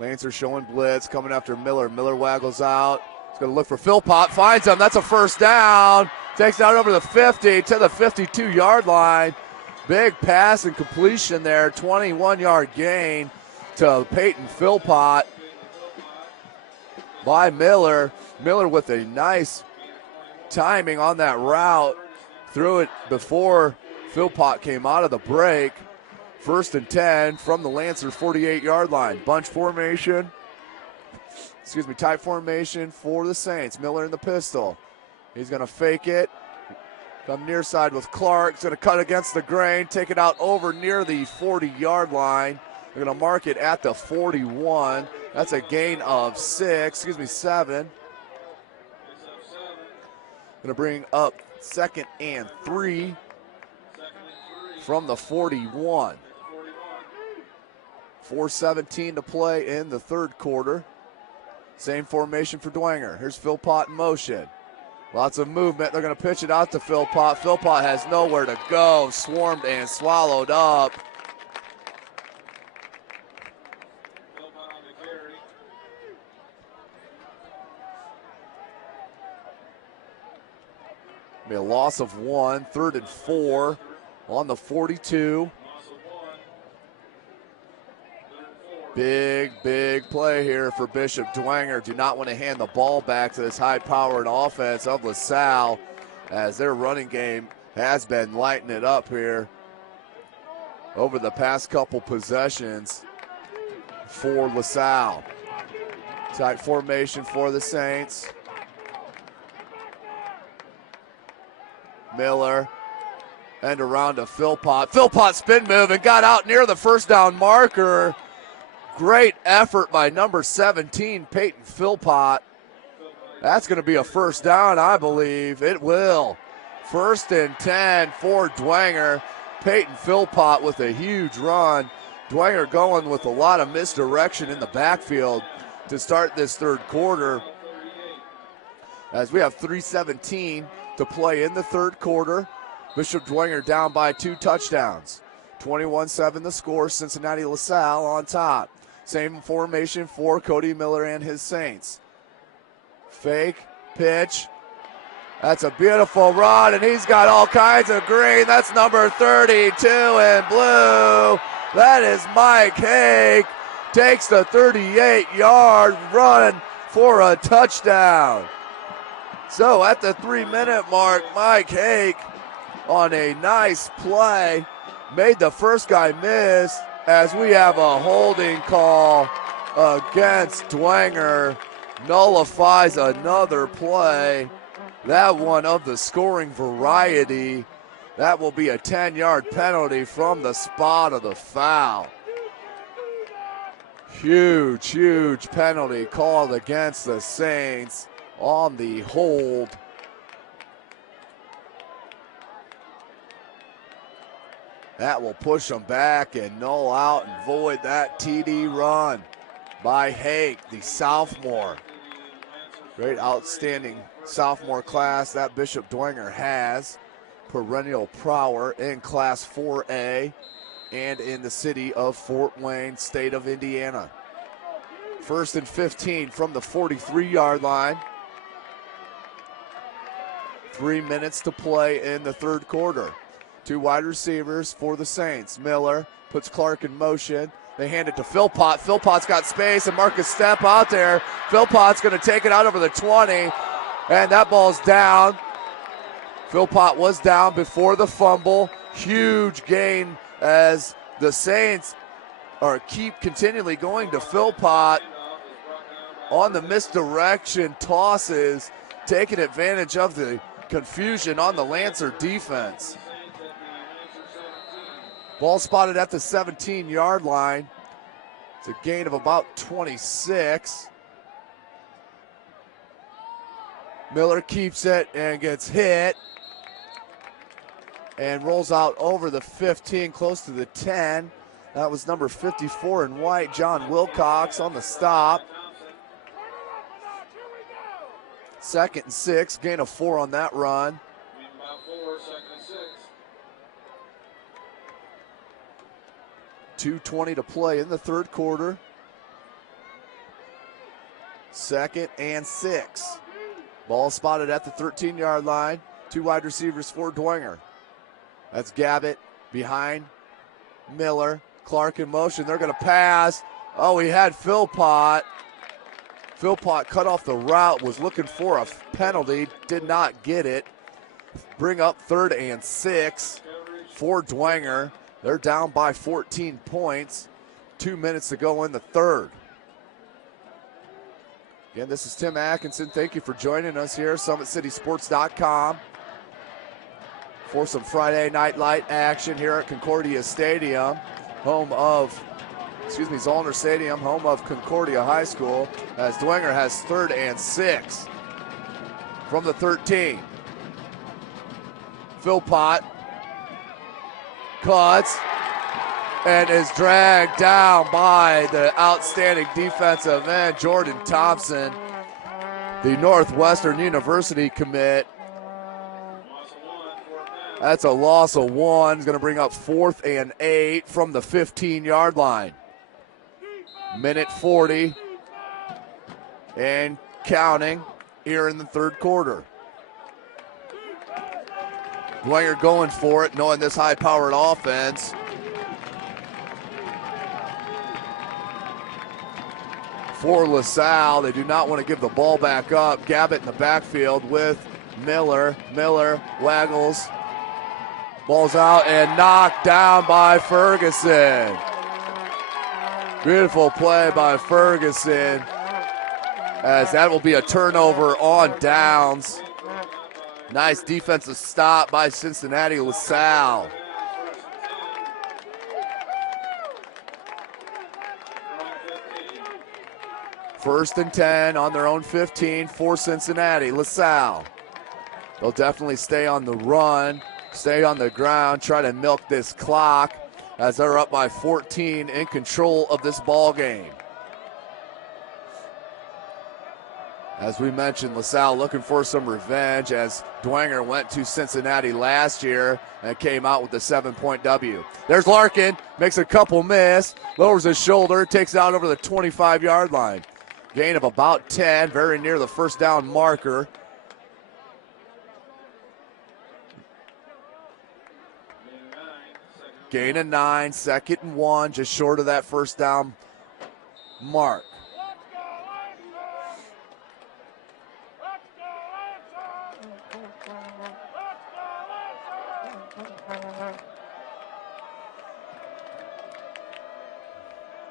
Lancers showing blitz, coming after Miller. Miller waggles out. He's going to look for Philpott. Finds him. That's a first down. Takes it out over the 50 to the 52-yard line. Big pass and completion there. 21-yard gain to Peyton Philpott by Miller. Miller with a nice timing on that route. Threw it before Philpott came out of the break. 1st and 10 from the Lancer 48-yard line. Bunch formation. Tight formation for the Saints. Miller in the pistol. He's going to fake it. Come near side with Clark. He's going to cut against the grain. Take it out over near the 40-yard line. They're going to mark it at the 41. That's a gain of 7. Going to bring up 2nd and 3 from the 41. 4:17 to play in the third quarter. Same formation for Dwenger. Here's Philpott in motion. Lots of movement. They're going to pitch it out to Philpott. Philpott has nowhere to go. Swarmed and swallowed up. Be a loss of 1. 3rd and 4 on the 42. Big play here for Bishop Dwenger. Do not want to hand the ball back to this high-powered offense of LaSalle, as their running game has been lighting it up here over the past couple possessions for LaSalle. Tight formation for the Saints. Miller and around to Philpott. Philpott spin move and got out near the first down marker. Great effort by number 17, Peyton Philpott. That's going to be a first down, I believe. It will. 1st and 10 for Dwenger. Peyton Philpott with a huge run. Dwenger going with a lot of misdirection in the backfield to start this third quarter, as we have 3:17 to play in the third quarter. Bishop Dwenger down by 2 touchdowns. 21-7 the score. Cincinnati LaSalle on top. Same formation for Cody Miller and his Saints. Fake, pitch. That's a beautiful run, and he's got all kinds of green. That's number 32 in blue. That is Mike Hake. Takes the 38-yard run for a touchdown. So at the 3-minute mark, Mike Hake on a nice play made the first guy miss, as we have a holding call against Dwenger. Nullifies another play. That one of the scoring variety. That will be a 10-yard penalty from the spot of the foul. Huge penalty called against the Saints on the hold. That will push them back and null out and void that TD run by Hake, the sophomore. Great, outstanding sophomore class that Bishop Dwenger has. Perennial prowler in Class 4A and in the city of Fort Wayne, state of Indiana. 1st and 15 from the 43-yard line. 3 minutes to play in the third quarter. 2 wide receivers for the Saints. Miller puts Clark in motion, They hand it to Philpott. Philpott's got space, and Marcus Stepp out there. Philpott's going to take it out over the 20, and that ball's down. Philpott was down before the fumble. Huge gain as the Saints keep continually going to Philpott on the misdirection tosses, taking advantage of the confusion on the Lancer defense. Ball spotted at the 17-yard line. It's a gain of about 26. Miller keeps it and gets hit and rolls out over the 15, close to the 10. That was number 54 in white, John Wilcox, on the stop. 2nd and 6, gain of 4 on that run. 2:20 to play in the third quarter. 2nd and 6. Ball spotted at the 13-yard line. 2 wide receivers for Dwenger. That's Gabbett behind Miller. Clark in motion. They're going to pass. Oh, he had Philpott. Philpott cut off the route, was looking for a penalty, did not get it. Bring up 3rd and 6 for Dwenger. They're down by 14 points. 2 minutes to go in the third. Again, this is Tim Atkinson. Thank you for joining us here, SummitCitySports.com, for some Friday night light action here at Concordia Stadium, Zollner Stadium, home of Concordia High School, as Dwenger has 3rd and 6 from the 13. Philpott cuts and is dragged down by the outstanding defensive end, Jordan Thompson, the Northwestern University commit. That's a loss of 1. It's going to bring up 4th and 8 from the 15-yard line. Minute 40 and counting here in the third quarter. Dwenger going for it, knowing this high-powered offense. For LaSalle, they do not want to give the ball back up. Gabbett in the backfield with Miller. Miller waggles. Ball's out and knocked down by Ferguson. Beautiful play by Ferguson, as that will be a turnover on downs. Nice defensive stop by Cincinnati LaSalle. First and 10 on their own 15 for Cincinnati LaSalle. They'll definitely stay on the run, stay on the ground, try to milk this clock, as they're up by 14, in control of this ball game. As we mentioned, LaSalle looking for some revenge, as Dwenger went to Cincinnati last year and came out with a 7-point W. There's Larkin, makes a couple miss, lowers his shoulder, takes it out over the 25-yard line. Gain of about 10, very near the first down marker. Gain of 9, 2nd and 1, just short of that first down mark.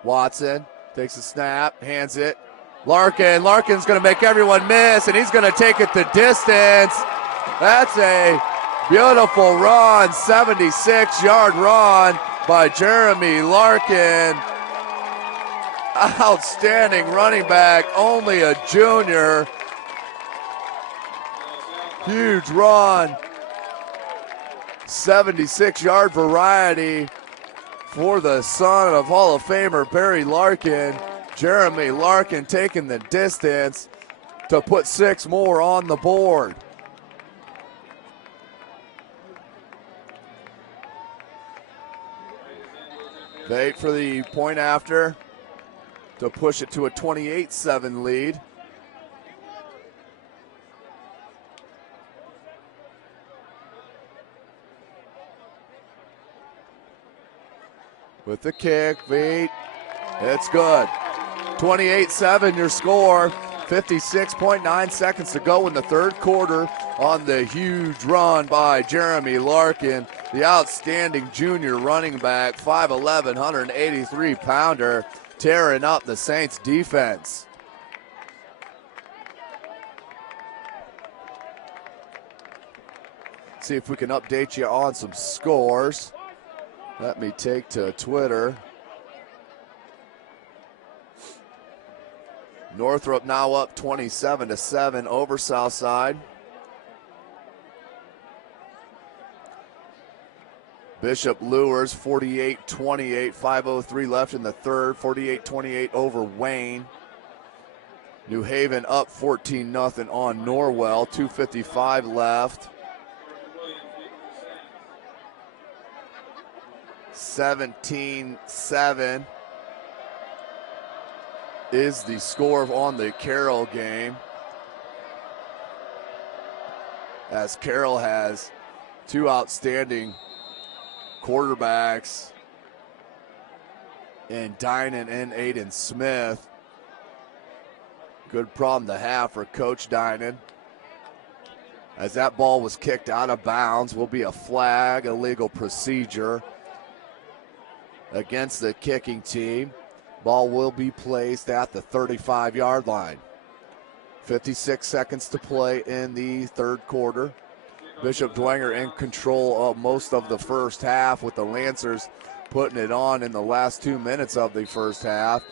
Watson takes a snap, hands it. Larkin's going to make everyone miss, and he's going to take it the distance. That's a beautiful run, 76-yard run by Jeremy Larkin. Outstanding running back, only a junior. Huge run. 76-yard variety for the son of Hall of Famer Barry Larkin. Jeremy Larkin taking the distance to put 6 more on the board. Wait for the point after to push it to a 28-7 lead. with the kick, feet. It's good. 28-7 your score. 56.9 seconds to go in the third quarter on the huge run by Jeremy Larkin, the outstanding junior running back, 5'11", 183-pounder, tearing up the Saints defense. See if we can update you on some scores. Let me take to Twitter. Northrop now up 27-7 over Southside. Bishop lures 48-28, 5:03 left in the third, 48-28 over Wayne. New Haven up 14-0 on Norwell, 2:55 left. 17-7 is the score on the Carroll game, as Carroll has two outstanding quarterbacks in Dinan and Aiden Smith. Good problem to have for Coach Dinan. As that ball was kicked out of bounds, will be a flag, illegal procedure against the kicking team. Ball will be placed at the 35-yard line. 56 seconds to play in the third quarter. Bishop Dwenger in control of most of the first half, with the Lancers putting it on in the last 2 minutes of the first half.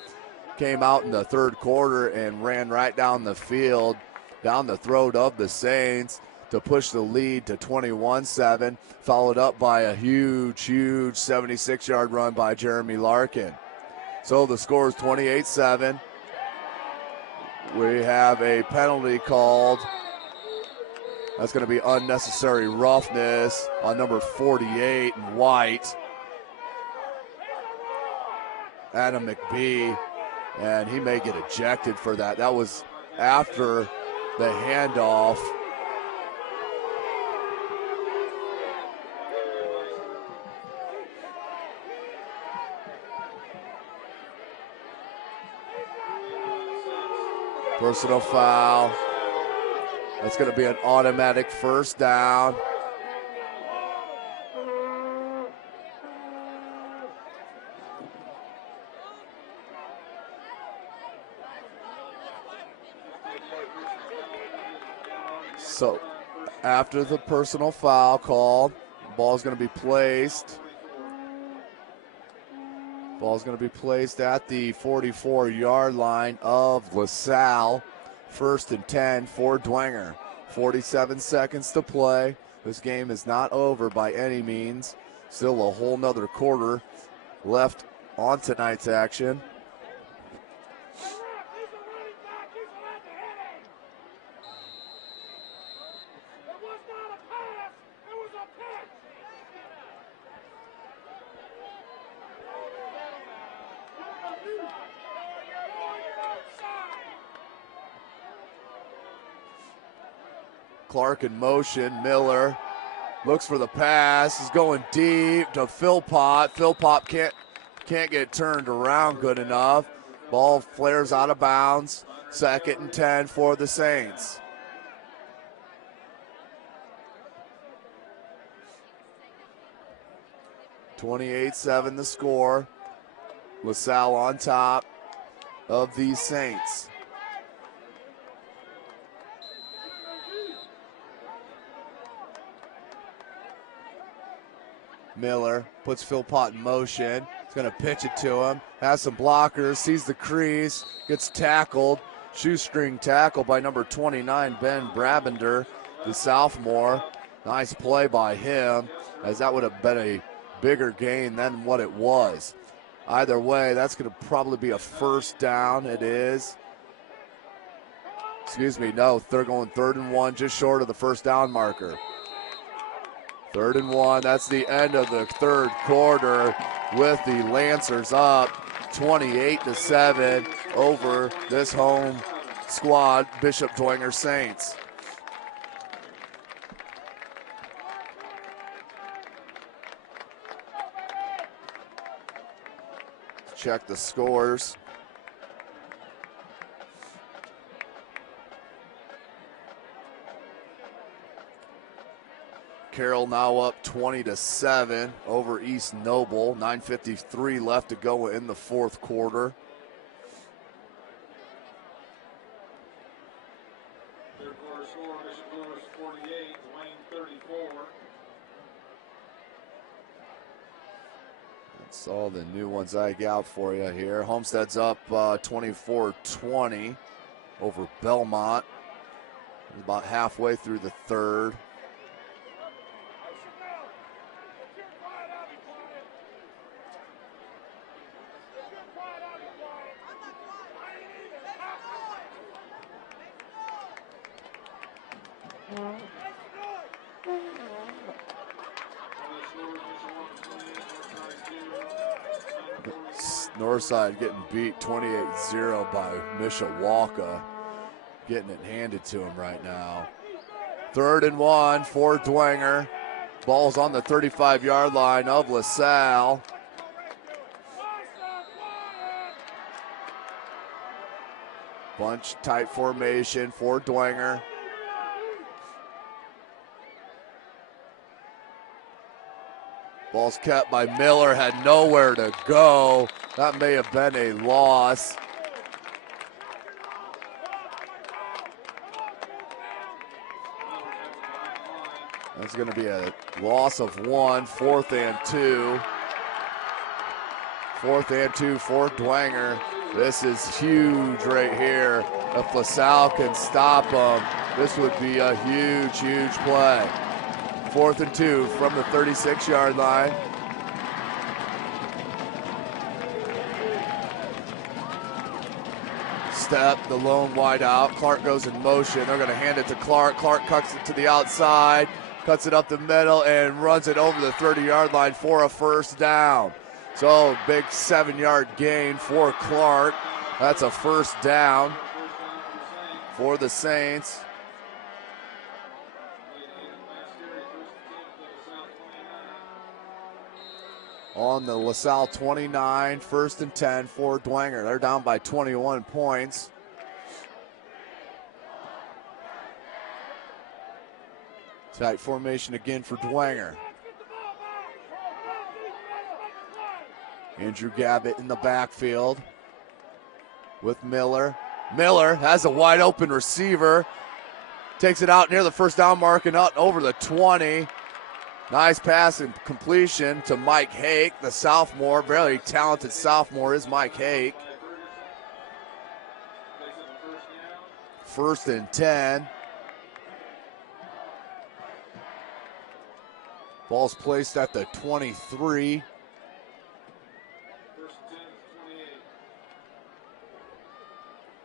Came out in the third quarter and ran right down the field, down the throat of the Saints to push the lead to 21-7, followed up by a huge 76-yard run by Jeremy Larkin. So the score is 28-7. We have a penalty called. That's going to be unnecessary roughness on number 48 in white, Adam McBee, and he may get ejected for that. That was after the handoff. Personal foul. That's going to be an automatic first down. So after the personal foul call, ball's going to be placed. Ball's going to be placed at the 44-yard line of LaSalle. 1st and 10 for Dwenger. 47 seconds to play. This game is not over by any means. Still a whole nother quarter left on tonight's action. Clark in motion. Miller looks for the pass. Is going deep to Philpott. Philpott can't get turned around good enough. Ball flares out of bounds. 2nd and 10 for the Saints. (28-7) the score. LaSalle on top of these Saints. Miller puts Philpott in motion. He's going to pitch it to him. Has some blockers. Sees the crease. Gets tackled. Shoestring tackle by number 29, Ben Brabender, the sophomore. Nice play by him, as that would have been a bigger gain than what it was. Either way, that's going to probably be a first down. It is. Excuse me, no, they're going 3rd and 1, just short of the first down marker. 3rd and 1, that's the end of the third quarter, with the Lancers up 28-7 over this home squad, Bishop Dwenger Saints. check the scores. Carroll now up 20-7 over East Noble. 9:53 left to go in the fourth quarter. Third quarter score, Mission Blues 48, Dwayne 34. That's all the new ones I got for you here. Homestead's up 24-20 over Belmont. About halfway through the third. Northside getting beat 28-0 by Mishawaka. Getting it handed to him right now. 3rd and 1 for Dwenger. Ball's on the 35-yard line of LaSalle. Bunch tight formation for Dwenger. Ball's kept by Miller, had nowhere to go. That may have been a loss. That's going to be a loss of 1, 4th and 2. 4th and 2 for Dwenger. This is huge right here. If LaSalle can stop them, this would be a huge, huge play. 4th and 2 from the 36-yard line. Step, the lone wide out. Clark goes in motion. They're going to hand it to Clark. Clark cuts it to the outside, cuts it up the middle, and runs it over the 30-yard line for a first down. So big 7-yard gain for Clark. That's a first down for the Saints. On the LaSalle 29, 1st and 10 for Dwenger. They're down by 21 points. Tight formation again for Dwenger. Andrew Gabbett in the backfield with Miller. Miller has a wide open receiver. Takes it out near the first down mark and out over the 20. Nice pass and completion to Mike Hake, the sophomore. Very talented sophomore is Mike Hake. 1st and 10. Ball's placed at the 23.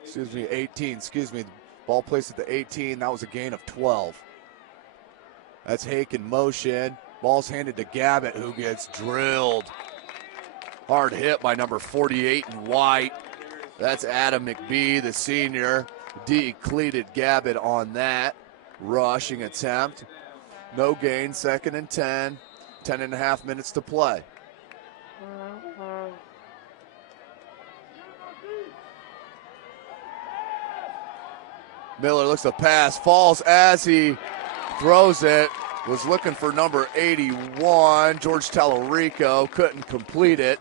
Excuse me, 18. Excuse me. Ball placed at the 18. That was a gain of 12. That's Hake in motion. Ball's handed to Gabbett, who gets drilled. Hard hit by number 48 in white. That's Adam McBee, the senior. Decleated Gabbett on that rushing attempt. No gain, 2nd and 10. 10.5 minutes to play. Miller looks to pass, falls as he throws it. Was looking for number 81, George Tallarico, couldn't complete it.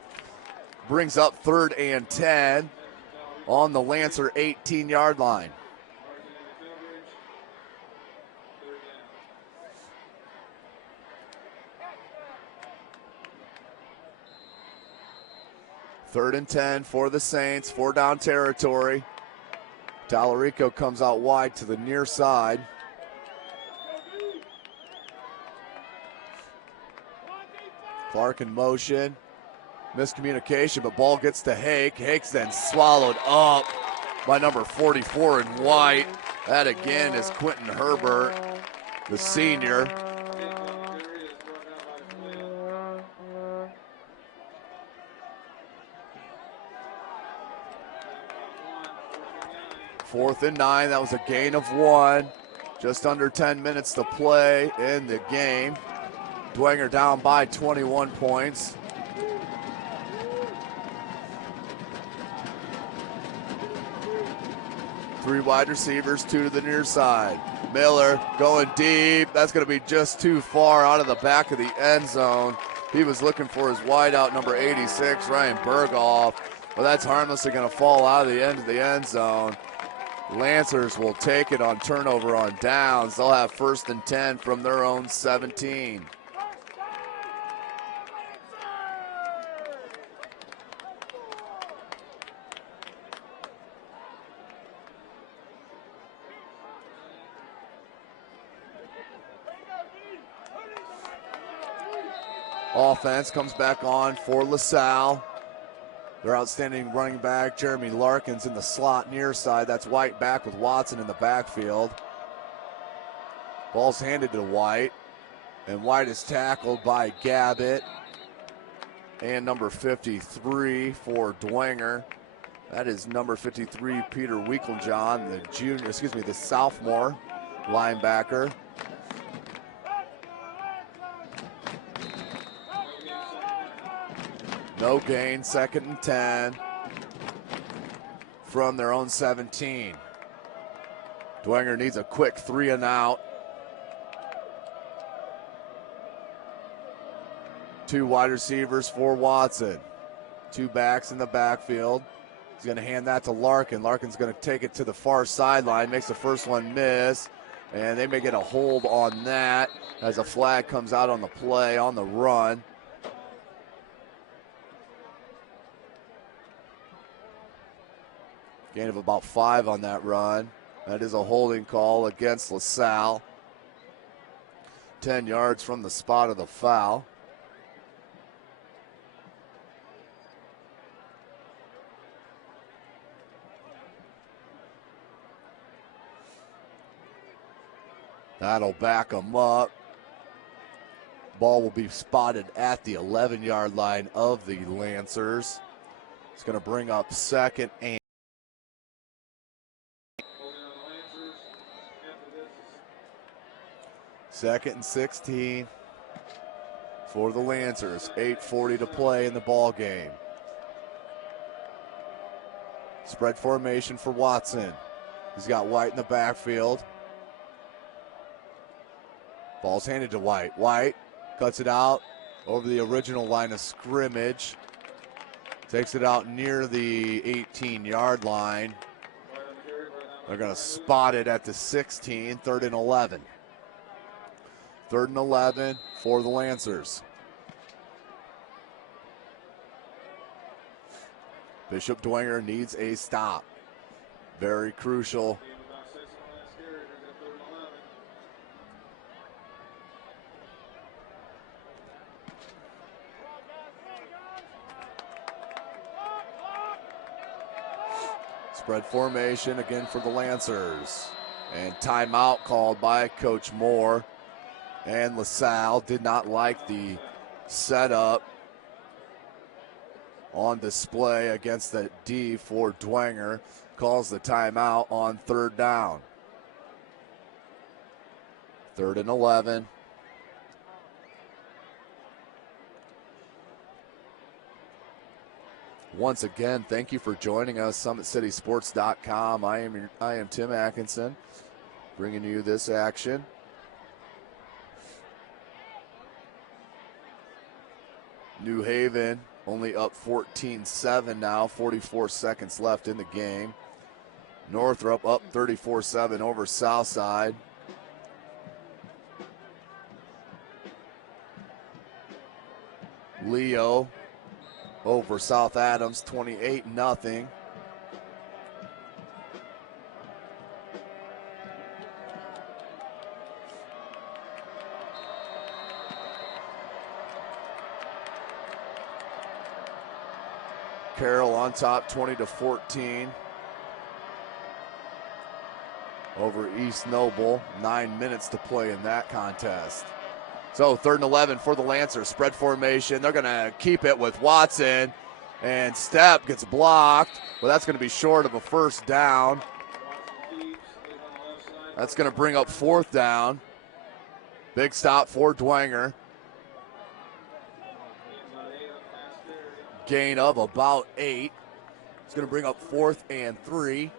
Brings up 3rd and 10 on the Lancer 18-yard line. Third and 10 for the Saints, 4-down territory. Tallarico comes out wide to the near side. Clark in motion. Miscommunication, but ball gets to Hake. Hake's then swallowed up by number 44 in white. That again is Quentin Herbert, the senior. Fourth and 9, that was a gain of 1. Just under 10 minutes to play in the game. Dwenger down by 21 points. 3 wide receivers, 2 to the near side. Miller going deep. That's going to be just too far out of the back of the end zone. He was looking for his wideout, number 86, Ryan Berghoff. But that's harmlessly going to fall out of the end of the end zone. Lancers will take it on turnover on downs. They'll have 1st and 10 from their own 17. Offense comes back on for LaSalle. Their outstanding running back, Jeremy Larkins, in the slot near side. That's White back with Watson in the backfield. Ball's handed to White, and White is tackled by Gabbett and number 53 for Dwenger. That is number 53, Peter Winklejohn, the sophomore linebacker. No gain, 2nd and 10 from their own 17. Dwenger needs a quick 3 and out. 2 wide receivers for Watson. 2 backs in the backfield. He's going to hand that to Larkin. Larkin's going to take it to the far sideline, makes the first one miss, and they may get a hold on that as a flag comes out on the play, on the run. Gain of about 5 on that run. That is a holding call against LaSalle. 10 yards from the spot of the foul. That'll back them up. Ball will be spotted at the 11-yard line of the Lancers. It's going to bring up 2nd and 2nd and 16 for the Lancers. 8:40 to play in the ball game. Spread formation for Watson. He's got White in the backfield. Ball's handed to White. White cuts it out over the original line of scrimmage. Takes it out near the 18-yard line. They're going to spot it at the 16, 3rd and 11. 3rd and 11 for the Lancers. Bishop Dwenger needs a stop. Very crucial. Spread formation again for the Lancers. And timeout called by Coach Moore. And LaSalle did not like the setup on display against the D for Dwenger. Calls the timeout on 3rd down. 3rd and 11. Once again, thank you for joining us, SummitCitySports.com. I am Tim Atkinson, bringing you this action. New Haven only up 14-7 now, 44 seconds left in the game. Northrop up 34-7 over Southside. Leo over South Adams, 28-0. Carroll on top, 20-14 over East Noble. 9 minutes to play in that contest. So 3rd and 11 for the Lancers. Spread formation. They're going to keep it with Watson. And Stepp gets blocked. But that's going to be short of a 1st down. That's going to bring up 4th down. Big stop for Dwenger. Gain of about 8. It's going to bring up 4th and 3.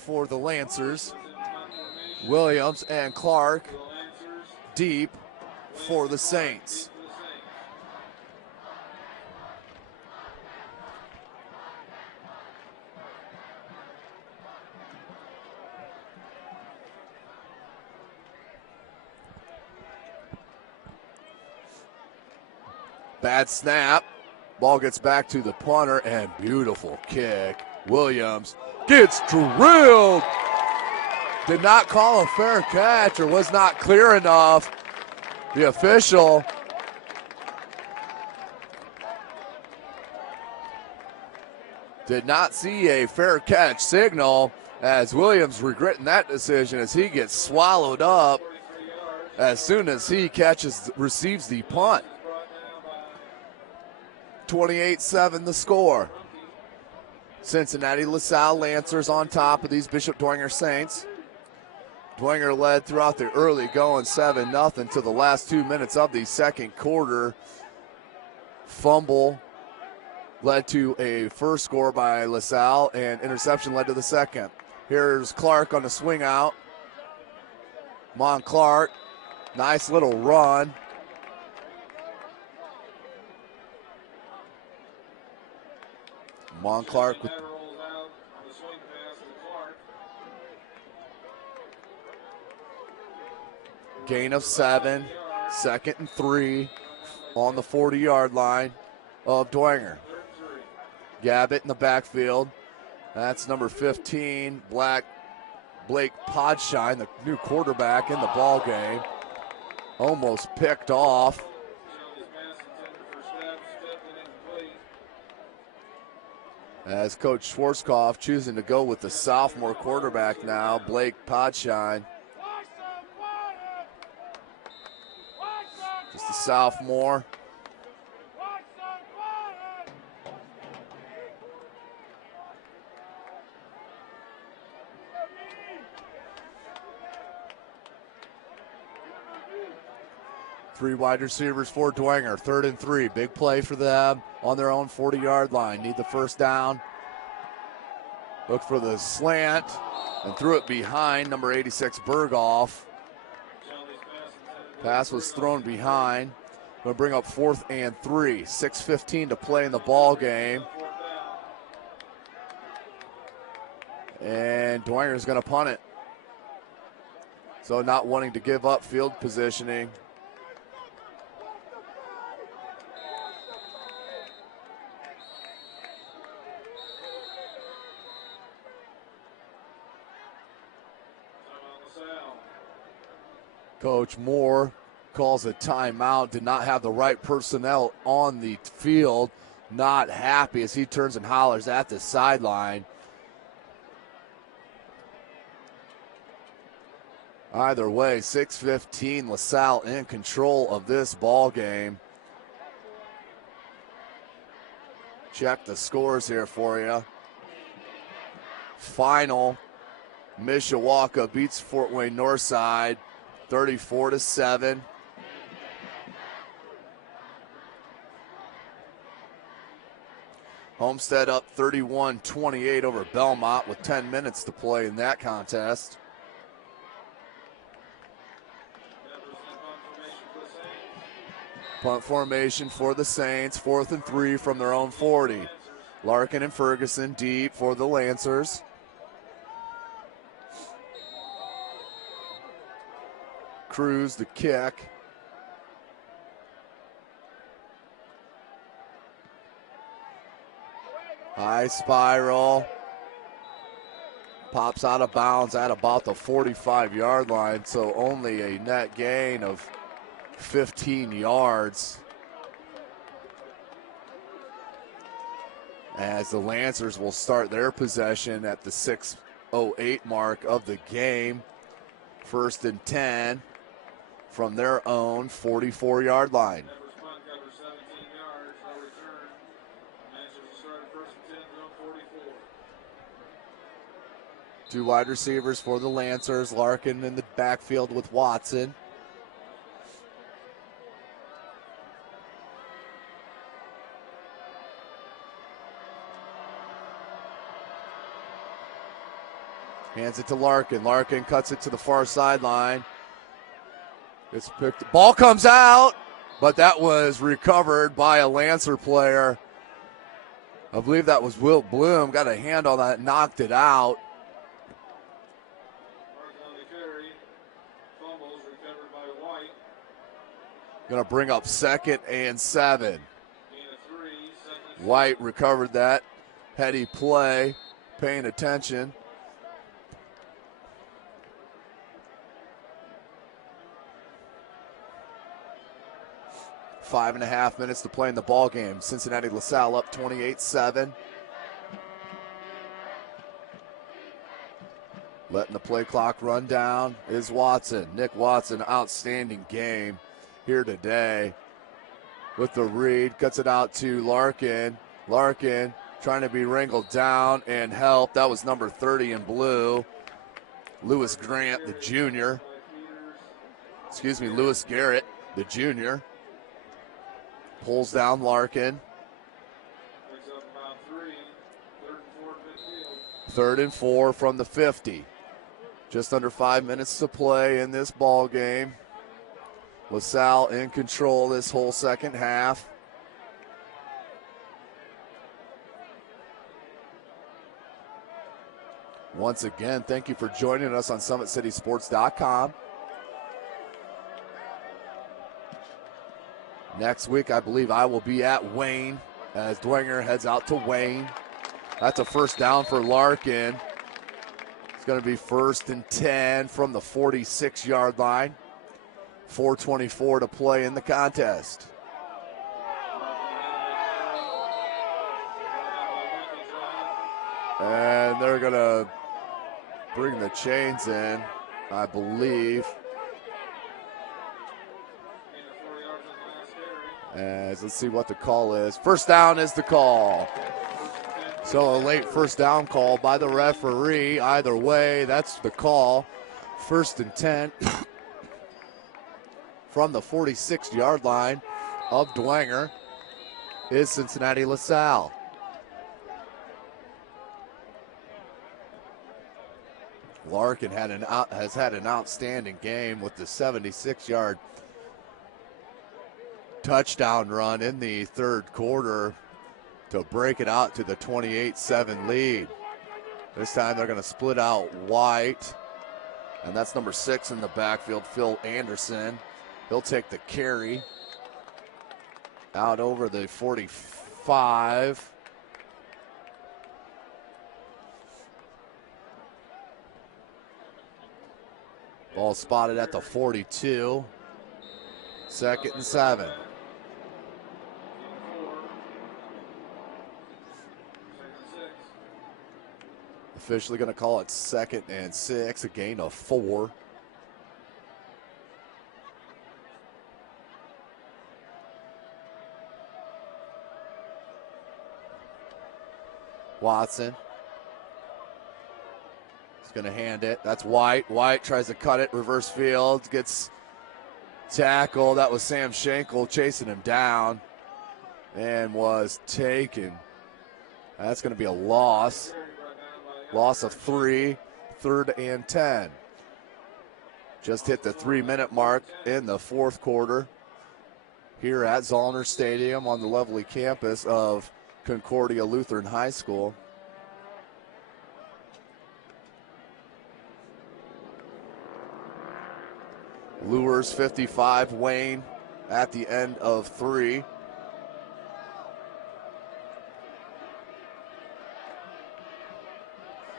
for the Lancers. In punt formation Williams and Clark for the Lancers. deep for the Saints. Deep for the Saints. Bad snap. Ball gets back to the punter and beautiful kick. Williams gets drilled. Did not call a fair catch or was not clear enough. The official did not see a fair catch signal, as Williams regretting that decision as he gets swallowed up 43 yards. as soon as he receives the punt. Brought down by 28-7 the score. Cincinnati LaSalle Lancers on top of these Bishop Dwenger Saints. Dwenger led throughout the early going 7-0 to the last 2 minutes of the second quarter. Fumble led to a first score by LaSalle, and interception led to the second. Here's Clark on the swing out. Mon Clark, nice little run. Mon Clark with that rolls out on the swing pass to Clark. gain of 7, 2nd and 3 on the 40-yard line of Dwenger. 33. Gabbett in the backfield. That's number 15, Blake Podshine, the new quarterback in the ball game. Almost picked off. Shelby's pass intended for Steps, tipped and incomplete. As Coach Schwarzkopf choosing to go with the sophomore quarterback now, Blake Podshine. Just a sophomore. Three wide receivers for Dwenger. 3rd and 3. Big play for them on their own 40-yard line. Need the first down. Look for the slant and threw it behind number 86, Berghoff. Shelby's pass intended Pass was thrown behind. Going to bring up 4th and 3. 6:15 to play in the ball game. 4th down. And Dwenger's going to punt it. So not wanting to give up field positioning. LaSalle. Coach Moore calls a timeout. Did not have the right personnel on the field. Not happy as he turns and hollers at the sideline. Either way, 6:15, LaSalle in control of this ball game. Check the scores here for you. Final, Mishawaka beats Fort Wayne Northside 34-7. Homestead up 31-28 over Belmont with 10 minutes to play in that contest. Punt formation for the Saints, 4th and 3 from their own 40. Larkin and Ferguson deep for the Lancers. Cruz the kick. High spiral. Pops out of bounds at about the 45-yard line, so only a net gain of 15 yards. As the Lancers will start their possession at the 6:08 mark of the game. 1st and 10 from their own 44-yard line. Peppers punt cover 17 yards, no return. Lancers will start at 1st and 10, zone 44. Two wide receivers for the Lancers. Larkin in the backfield with Watson. Hands it to Larkin. Larkin cuts it to the far sideline. It's picked. Ball comes out, but that was recovered by a Lancer player. I believe that was Wilt Bloom. Got a hand on that, knocked it out. Going to bring up 2nd and 7. White recovered that. Heady play, paying attention. Five and a half minutes to play in the ball game. Cincinnati LaSalle up 28-7. Letting the play clock run down is Watson. Nick Watson, outstanding game here today with the read. Cuts it out to Larkin. Larkin trying to be wrangled down and help. That was number 30 in blue. Lewis Grant, the junior. Lewis Garrett, the junior. Pulls down Larkin. 3rd and 4 from the 50. Just under 5 minutes to play in this ball game. LaSalle in control this whole second half. Once again, thank you for joining us on SummitCitySports.com. Next week, I believe I will be at Wayne as Dwenger heads out to Wayne. That's a first down for Larkin. It's going to be 1st and 10 from the 46-yard line. 4:24 to play in the contest. And they're going to bring the chains in, I believe. As let's see what the call is. First down is the call. So a late first down call by the referee. Either way, that's the call. 1st and 10 from the 46-yard line of Dwenger is Cincinnati LaSalle. Larkin has had an outstanding game with the 76-yard touchdown run in the 3rd quarter to break it out to the 28-7 lead. This time they're going to split out White, and that's number 6 in the backfield, Phil Anderson. He'll take the carry out over the 45. Ball spotted at the 42. 2nd and 7. Officially going to call it 2nd and 6, a gain of 4. Watson is going to hand it. That's White. White tries to cut it, reverse field, gets tackled. That was Sam Schenkel chasing him down and was taken. That's going to be a loss. Loss of 3, 3rd and 10. Just hit the 3-minute mark in the 4th quarter here at Zollner Stadium on the lovely campus of Concordia Lutheran High School. Lures 55, Wayne at the end of 3.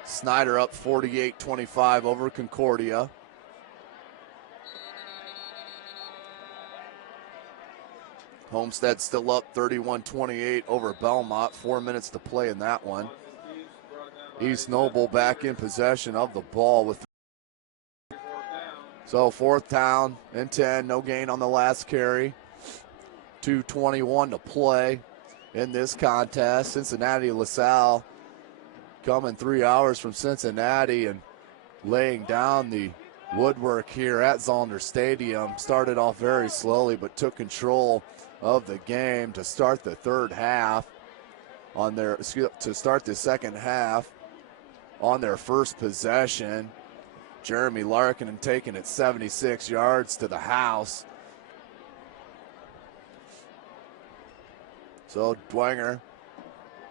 Snyder up 48-25 over Concordia. Homestead still up 31-28 over Belmont. 4 minutes to play in that one. East Noble back in possession of the ball with. So 4th down and 10. No gain on the last carry. 2:21 to play in this contest. Cincinnati LaSalle coming 3 hours from Cincinnati and laying down the woodwork here at Zollner Stadium. Started off very slowly but took control of the game to start the 3rd half to start the 2nd half on their first possession. Jeremy Larkin taking it 76 yards to the house. So Dwenger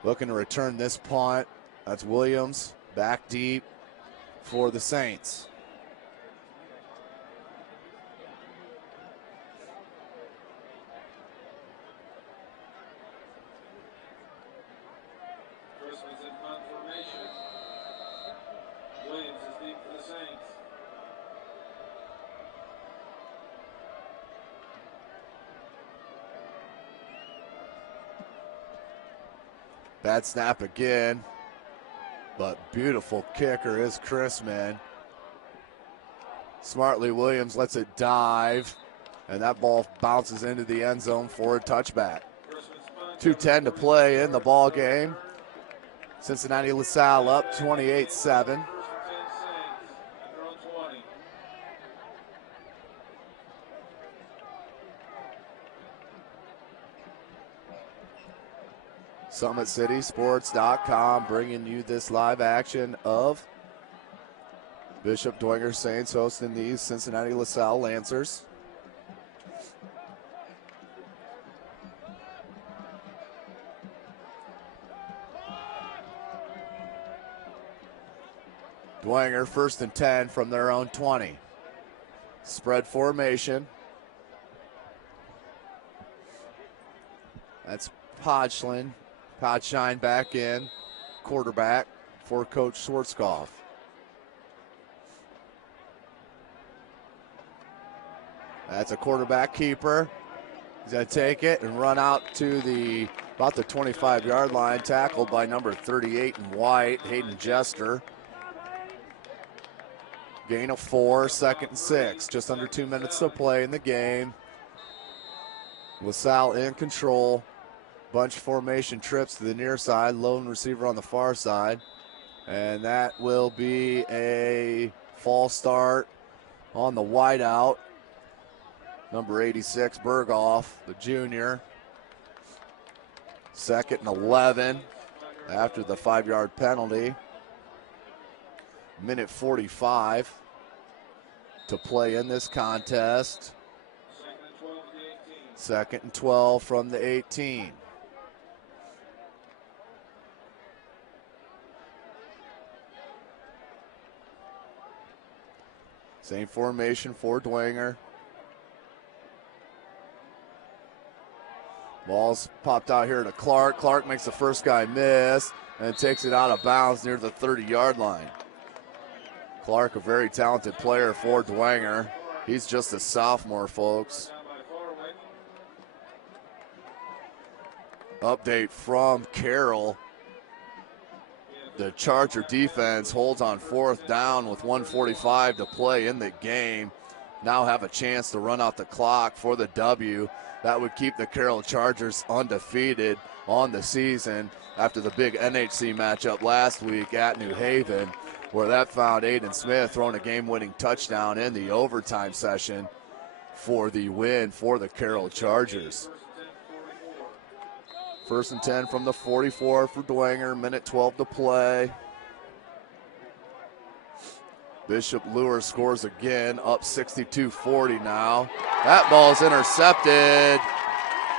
looking to return this punt. That's Williams back deep for the Saints. Christmas in punt formation. Williams is deep for the Saints. Bad snap again, but beautiful kicker is Chrisman. Smartly, Williams lets it dive, and that ball bounces into the end zone for a touchback. 2:10 to play in the ball game. Cincinnati LaSalle up 28-7. SummitCitySports.com bringing you this live action of Bishop Dwenger Saints hosting the Cincinnati LaSalle Lancers. Dwenger 1st and 10 from their own 20. Spread formation. That's Podshine back in, quarterback for Coach Schwarzkopf. That's a quarterback keeper. He's going to take it and run out to about the 25-yard line, tackled by number 38 in white, Hayden Jester. Gain of 4, 2nd and 6. Just under 2 minutes to play in the game. LaSalle in control. Bunch formation trips to the near side, lone receiver on the far side. And that will be a false start on the wideout. Number 86, Berghoff, the junior. 2nd and 11 after the 5-yard penalty. Minute 45 to play in this contest. 2nd and 12 from the 18. Same formation for Dwenger. Ball's popped out here to Clark. Clark makes the first guy miss and takes it out of bounds near the 30-yard line. Clark, a very talented player for Dwenger. He's just a sophomore, folks. Update from Carroll. The Charger defense holds on 4th down with 1:45 to play in the game. Now have a chance to run out the clock for the W. That would keep the Carroll Chargers undefeated on the season after the big NHC matchup last week at New Haven, where that found Aiden Smith throwing a game-winning touchdown in the overtime session for the win for the Carroll Chargers. 1st and 10 from the 44 for Dwenger, minute 12 to play. Bishop Lure scores again, up 62-40 now. That ball's intercepted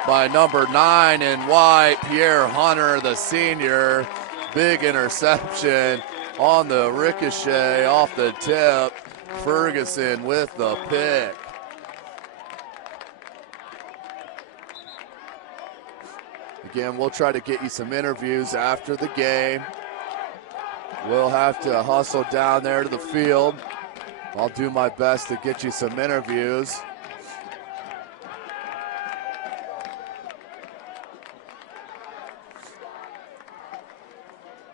by number 9 in white, Pierre Hunter, the senior. Big interception on the ricochet off the tip. Ferguson with the pick. Again, we'll try to get you some interviews after the game. We'll have to hustle down there to the field. I'll do my best to get you some interviews.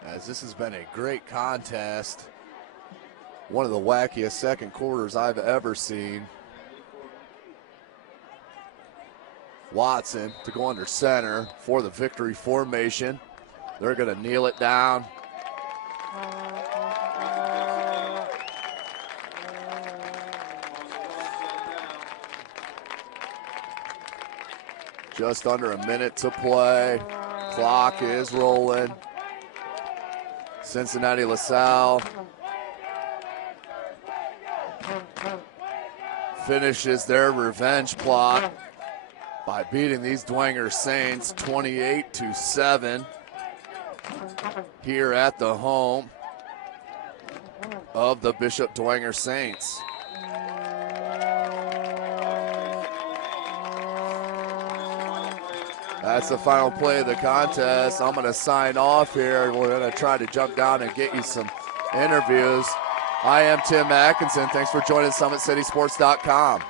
As this has been a great contest. One of the wackiest second quarters I've ever seen. Watson to go under center for the victory formation. They're going to kneel it down. Just under a minute to play. Clock is rolling. Cincinnati LaSalle finishes their revenge plot by beating these Dwenger Saints 28-7 here at the home of the Bishop Dwenger Saints. That's the final play of the contest. I'm going to sign off here. We're going to try to jump down and get you some interviews. I am Tim Atkinson. Thanks for joining SummitCitySports.com.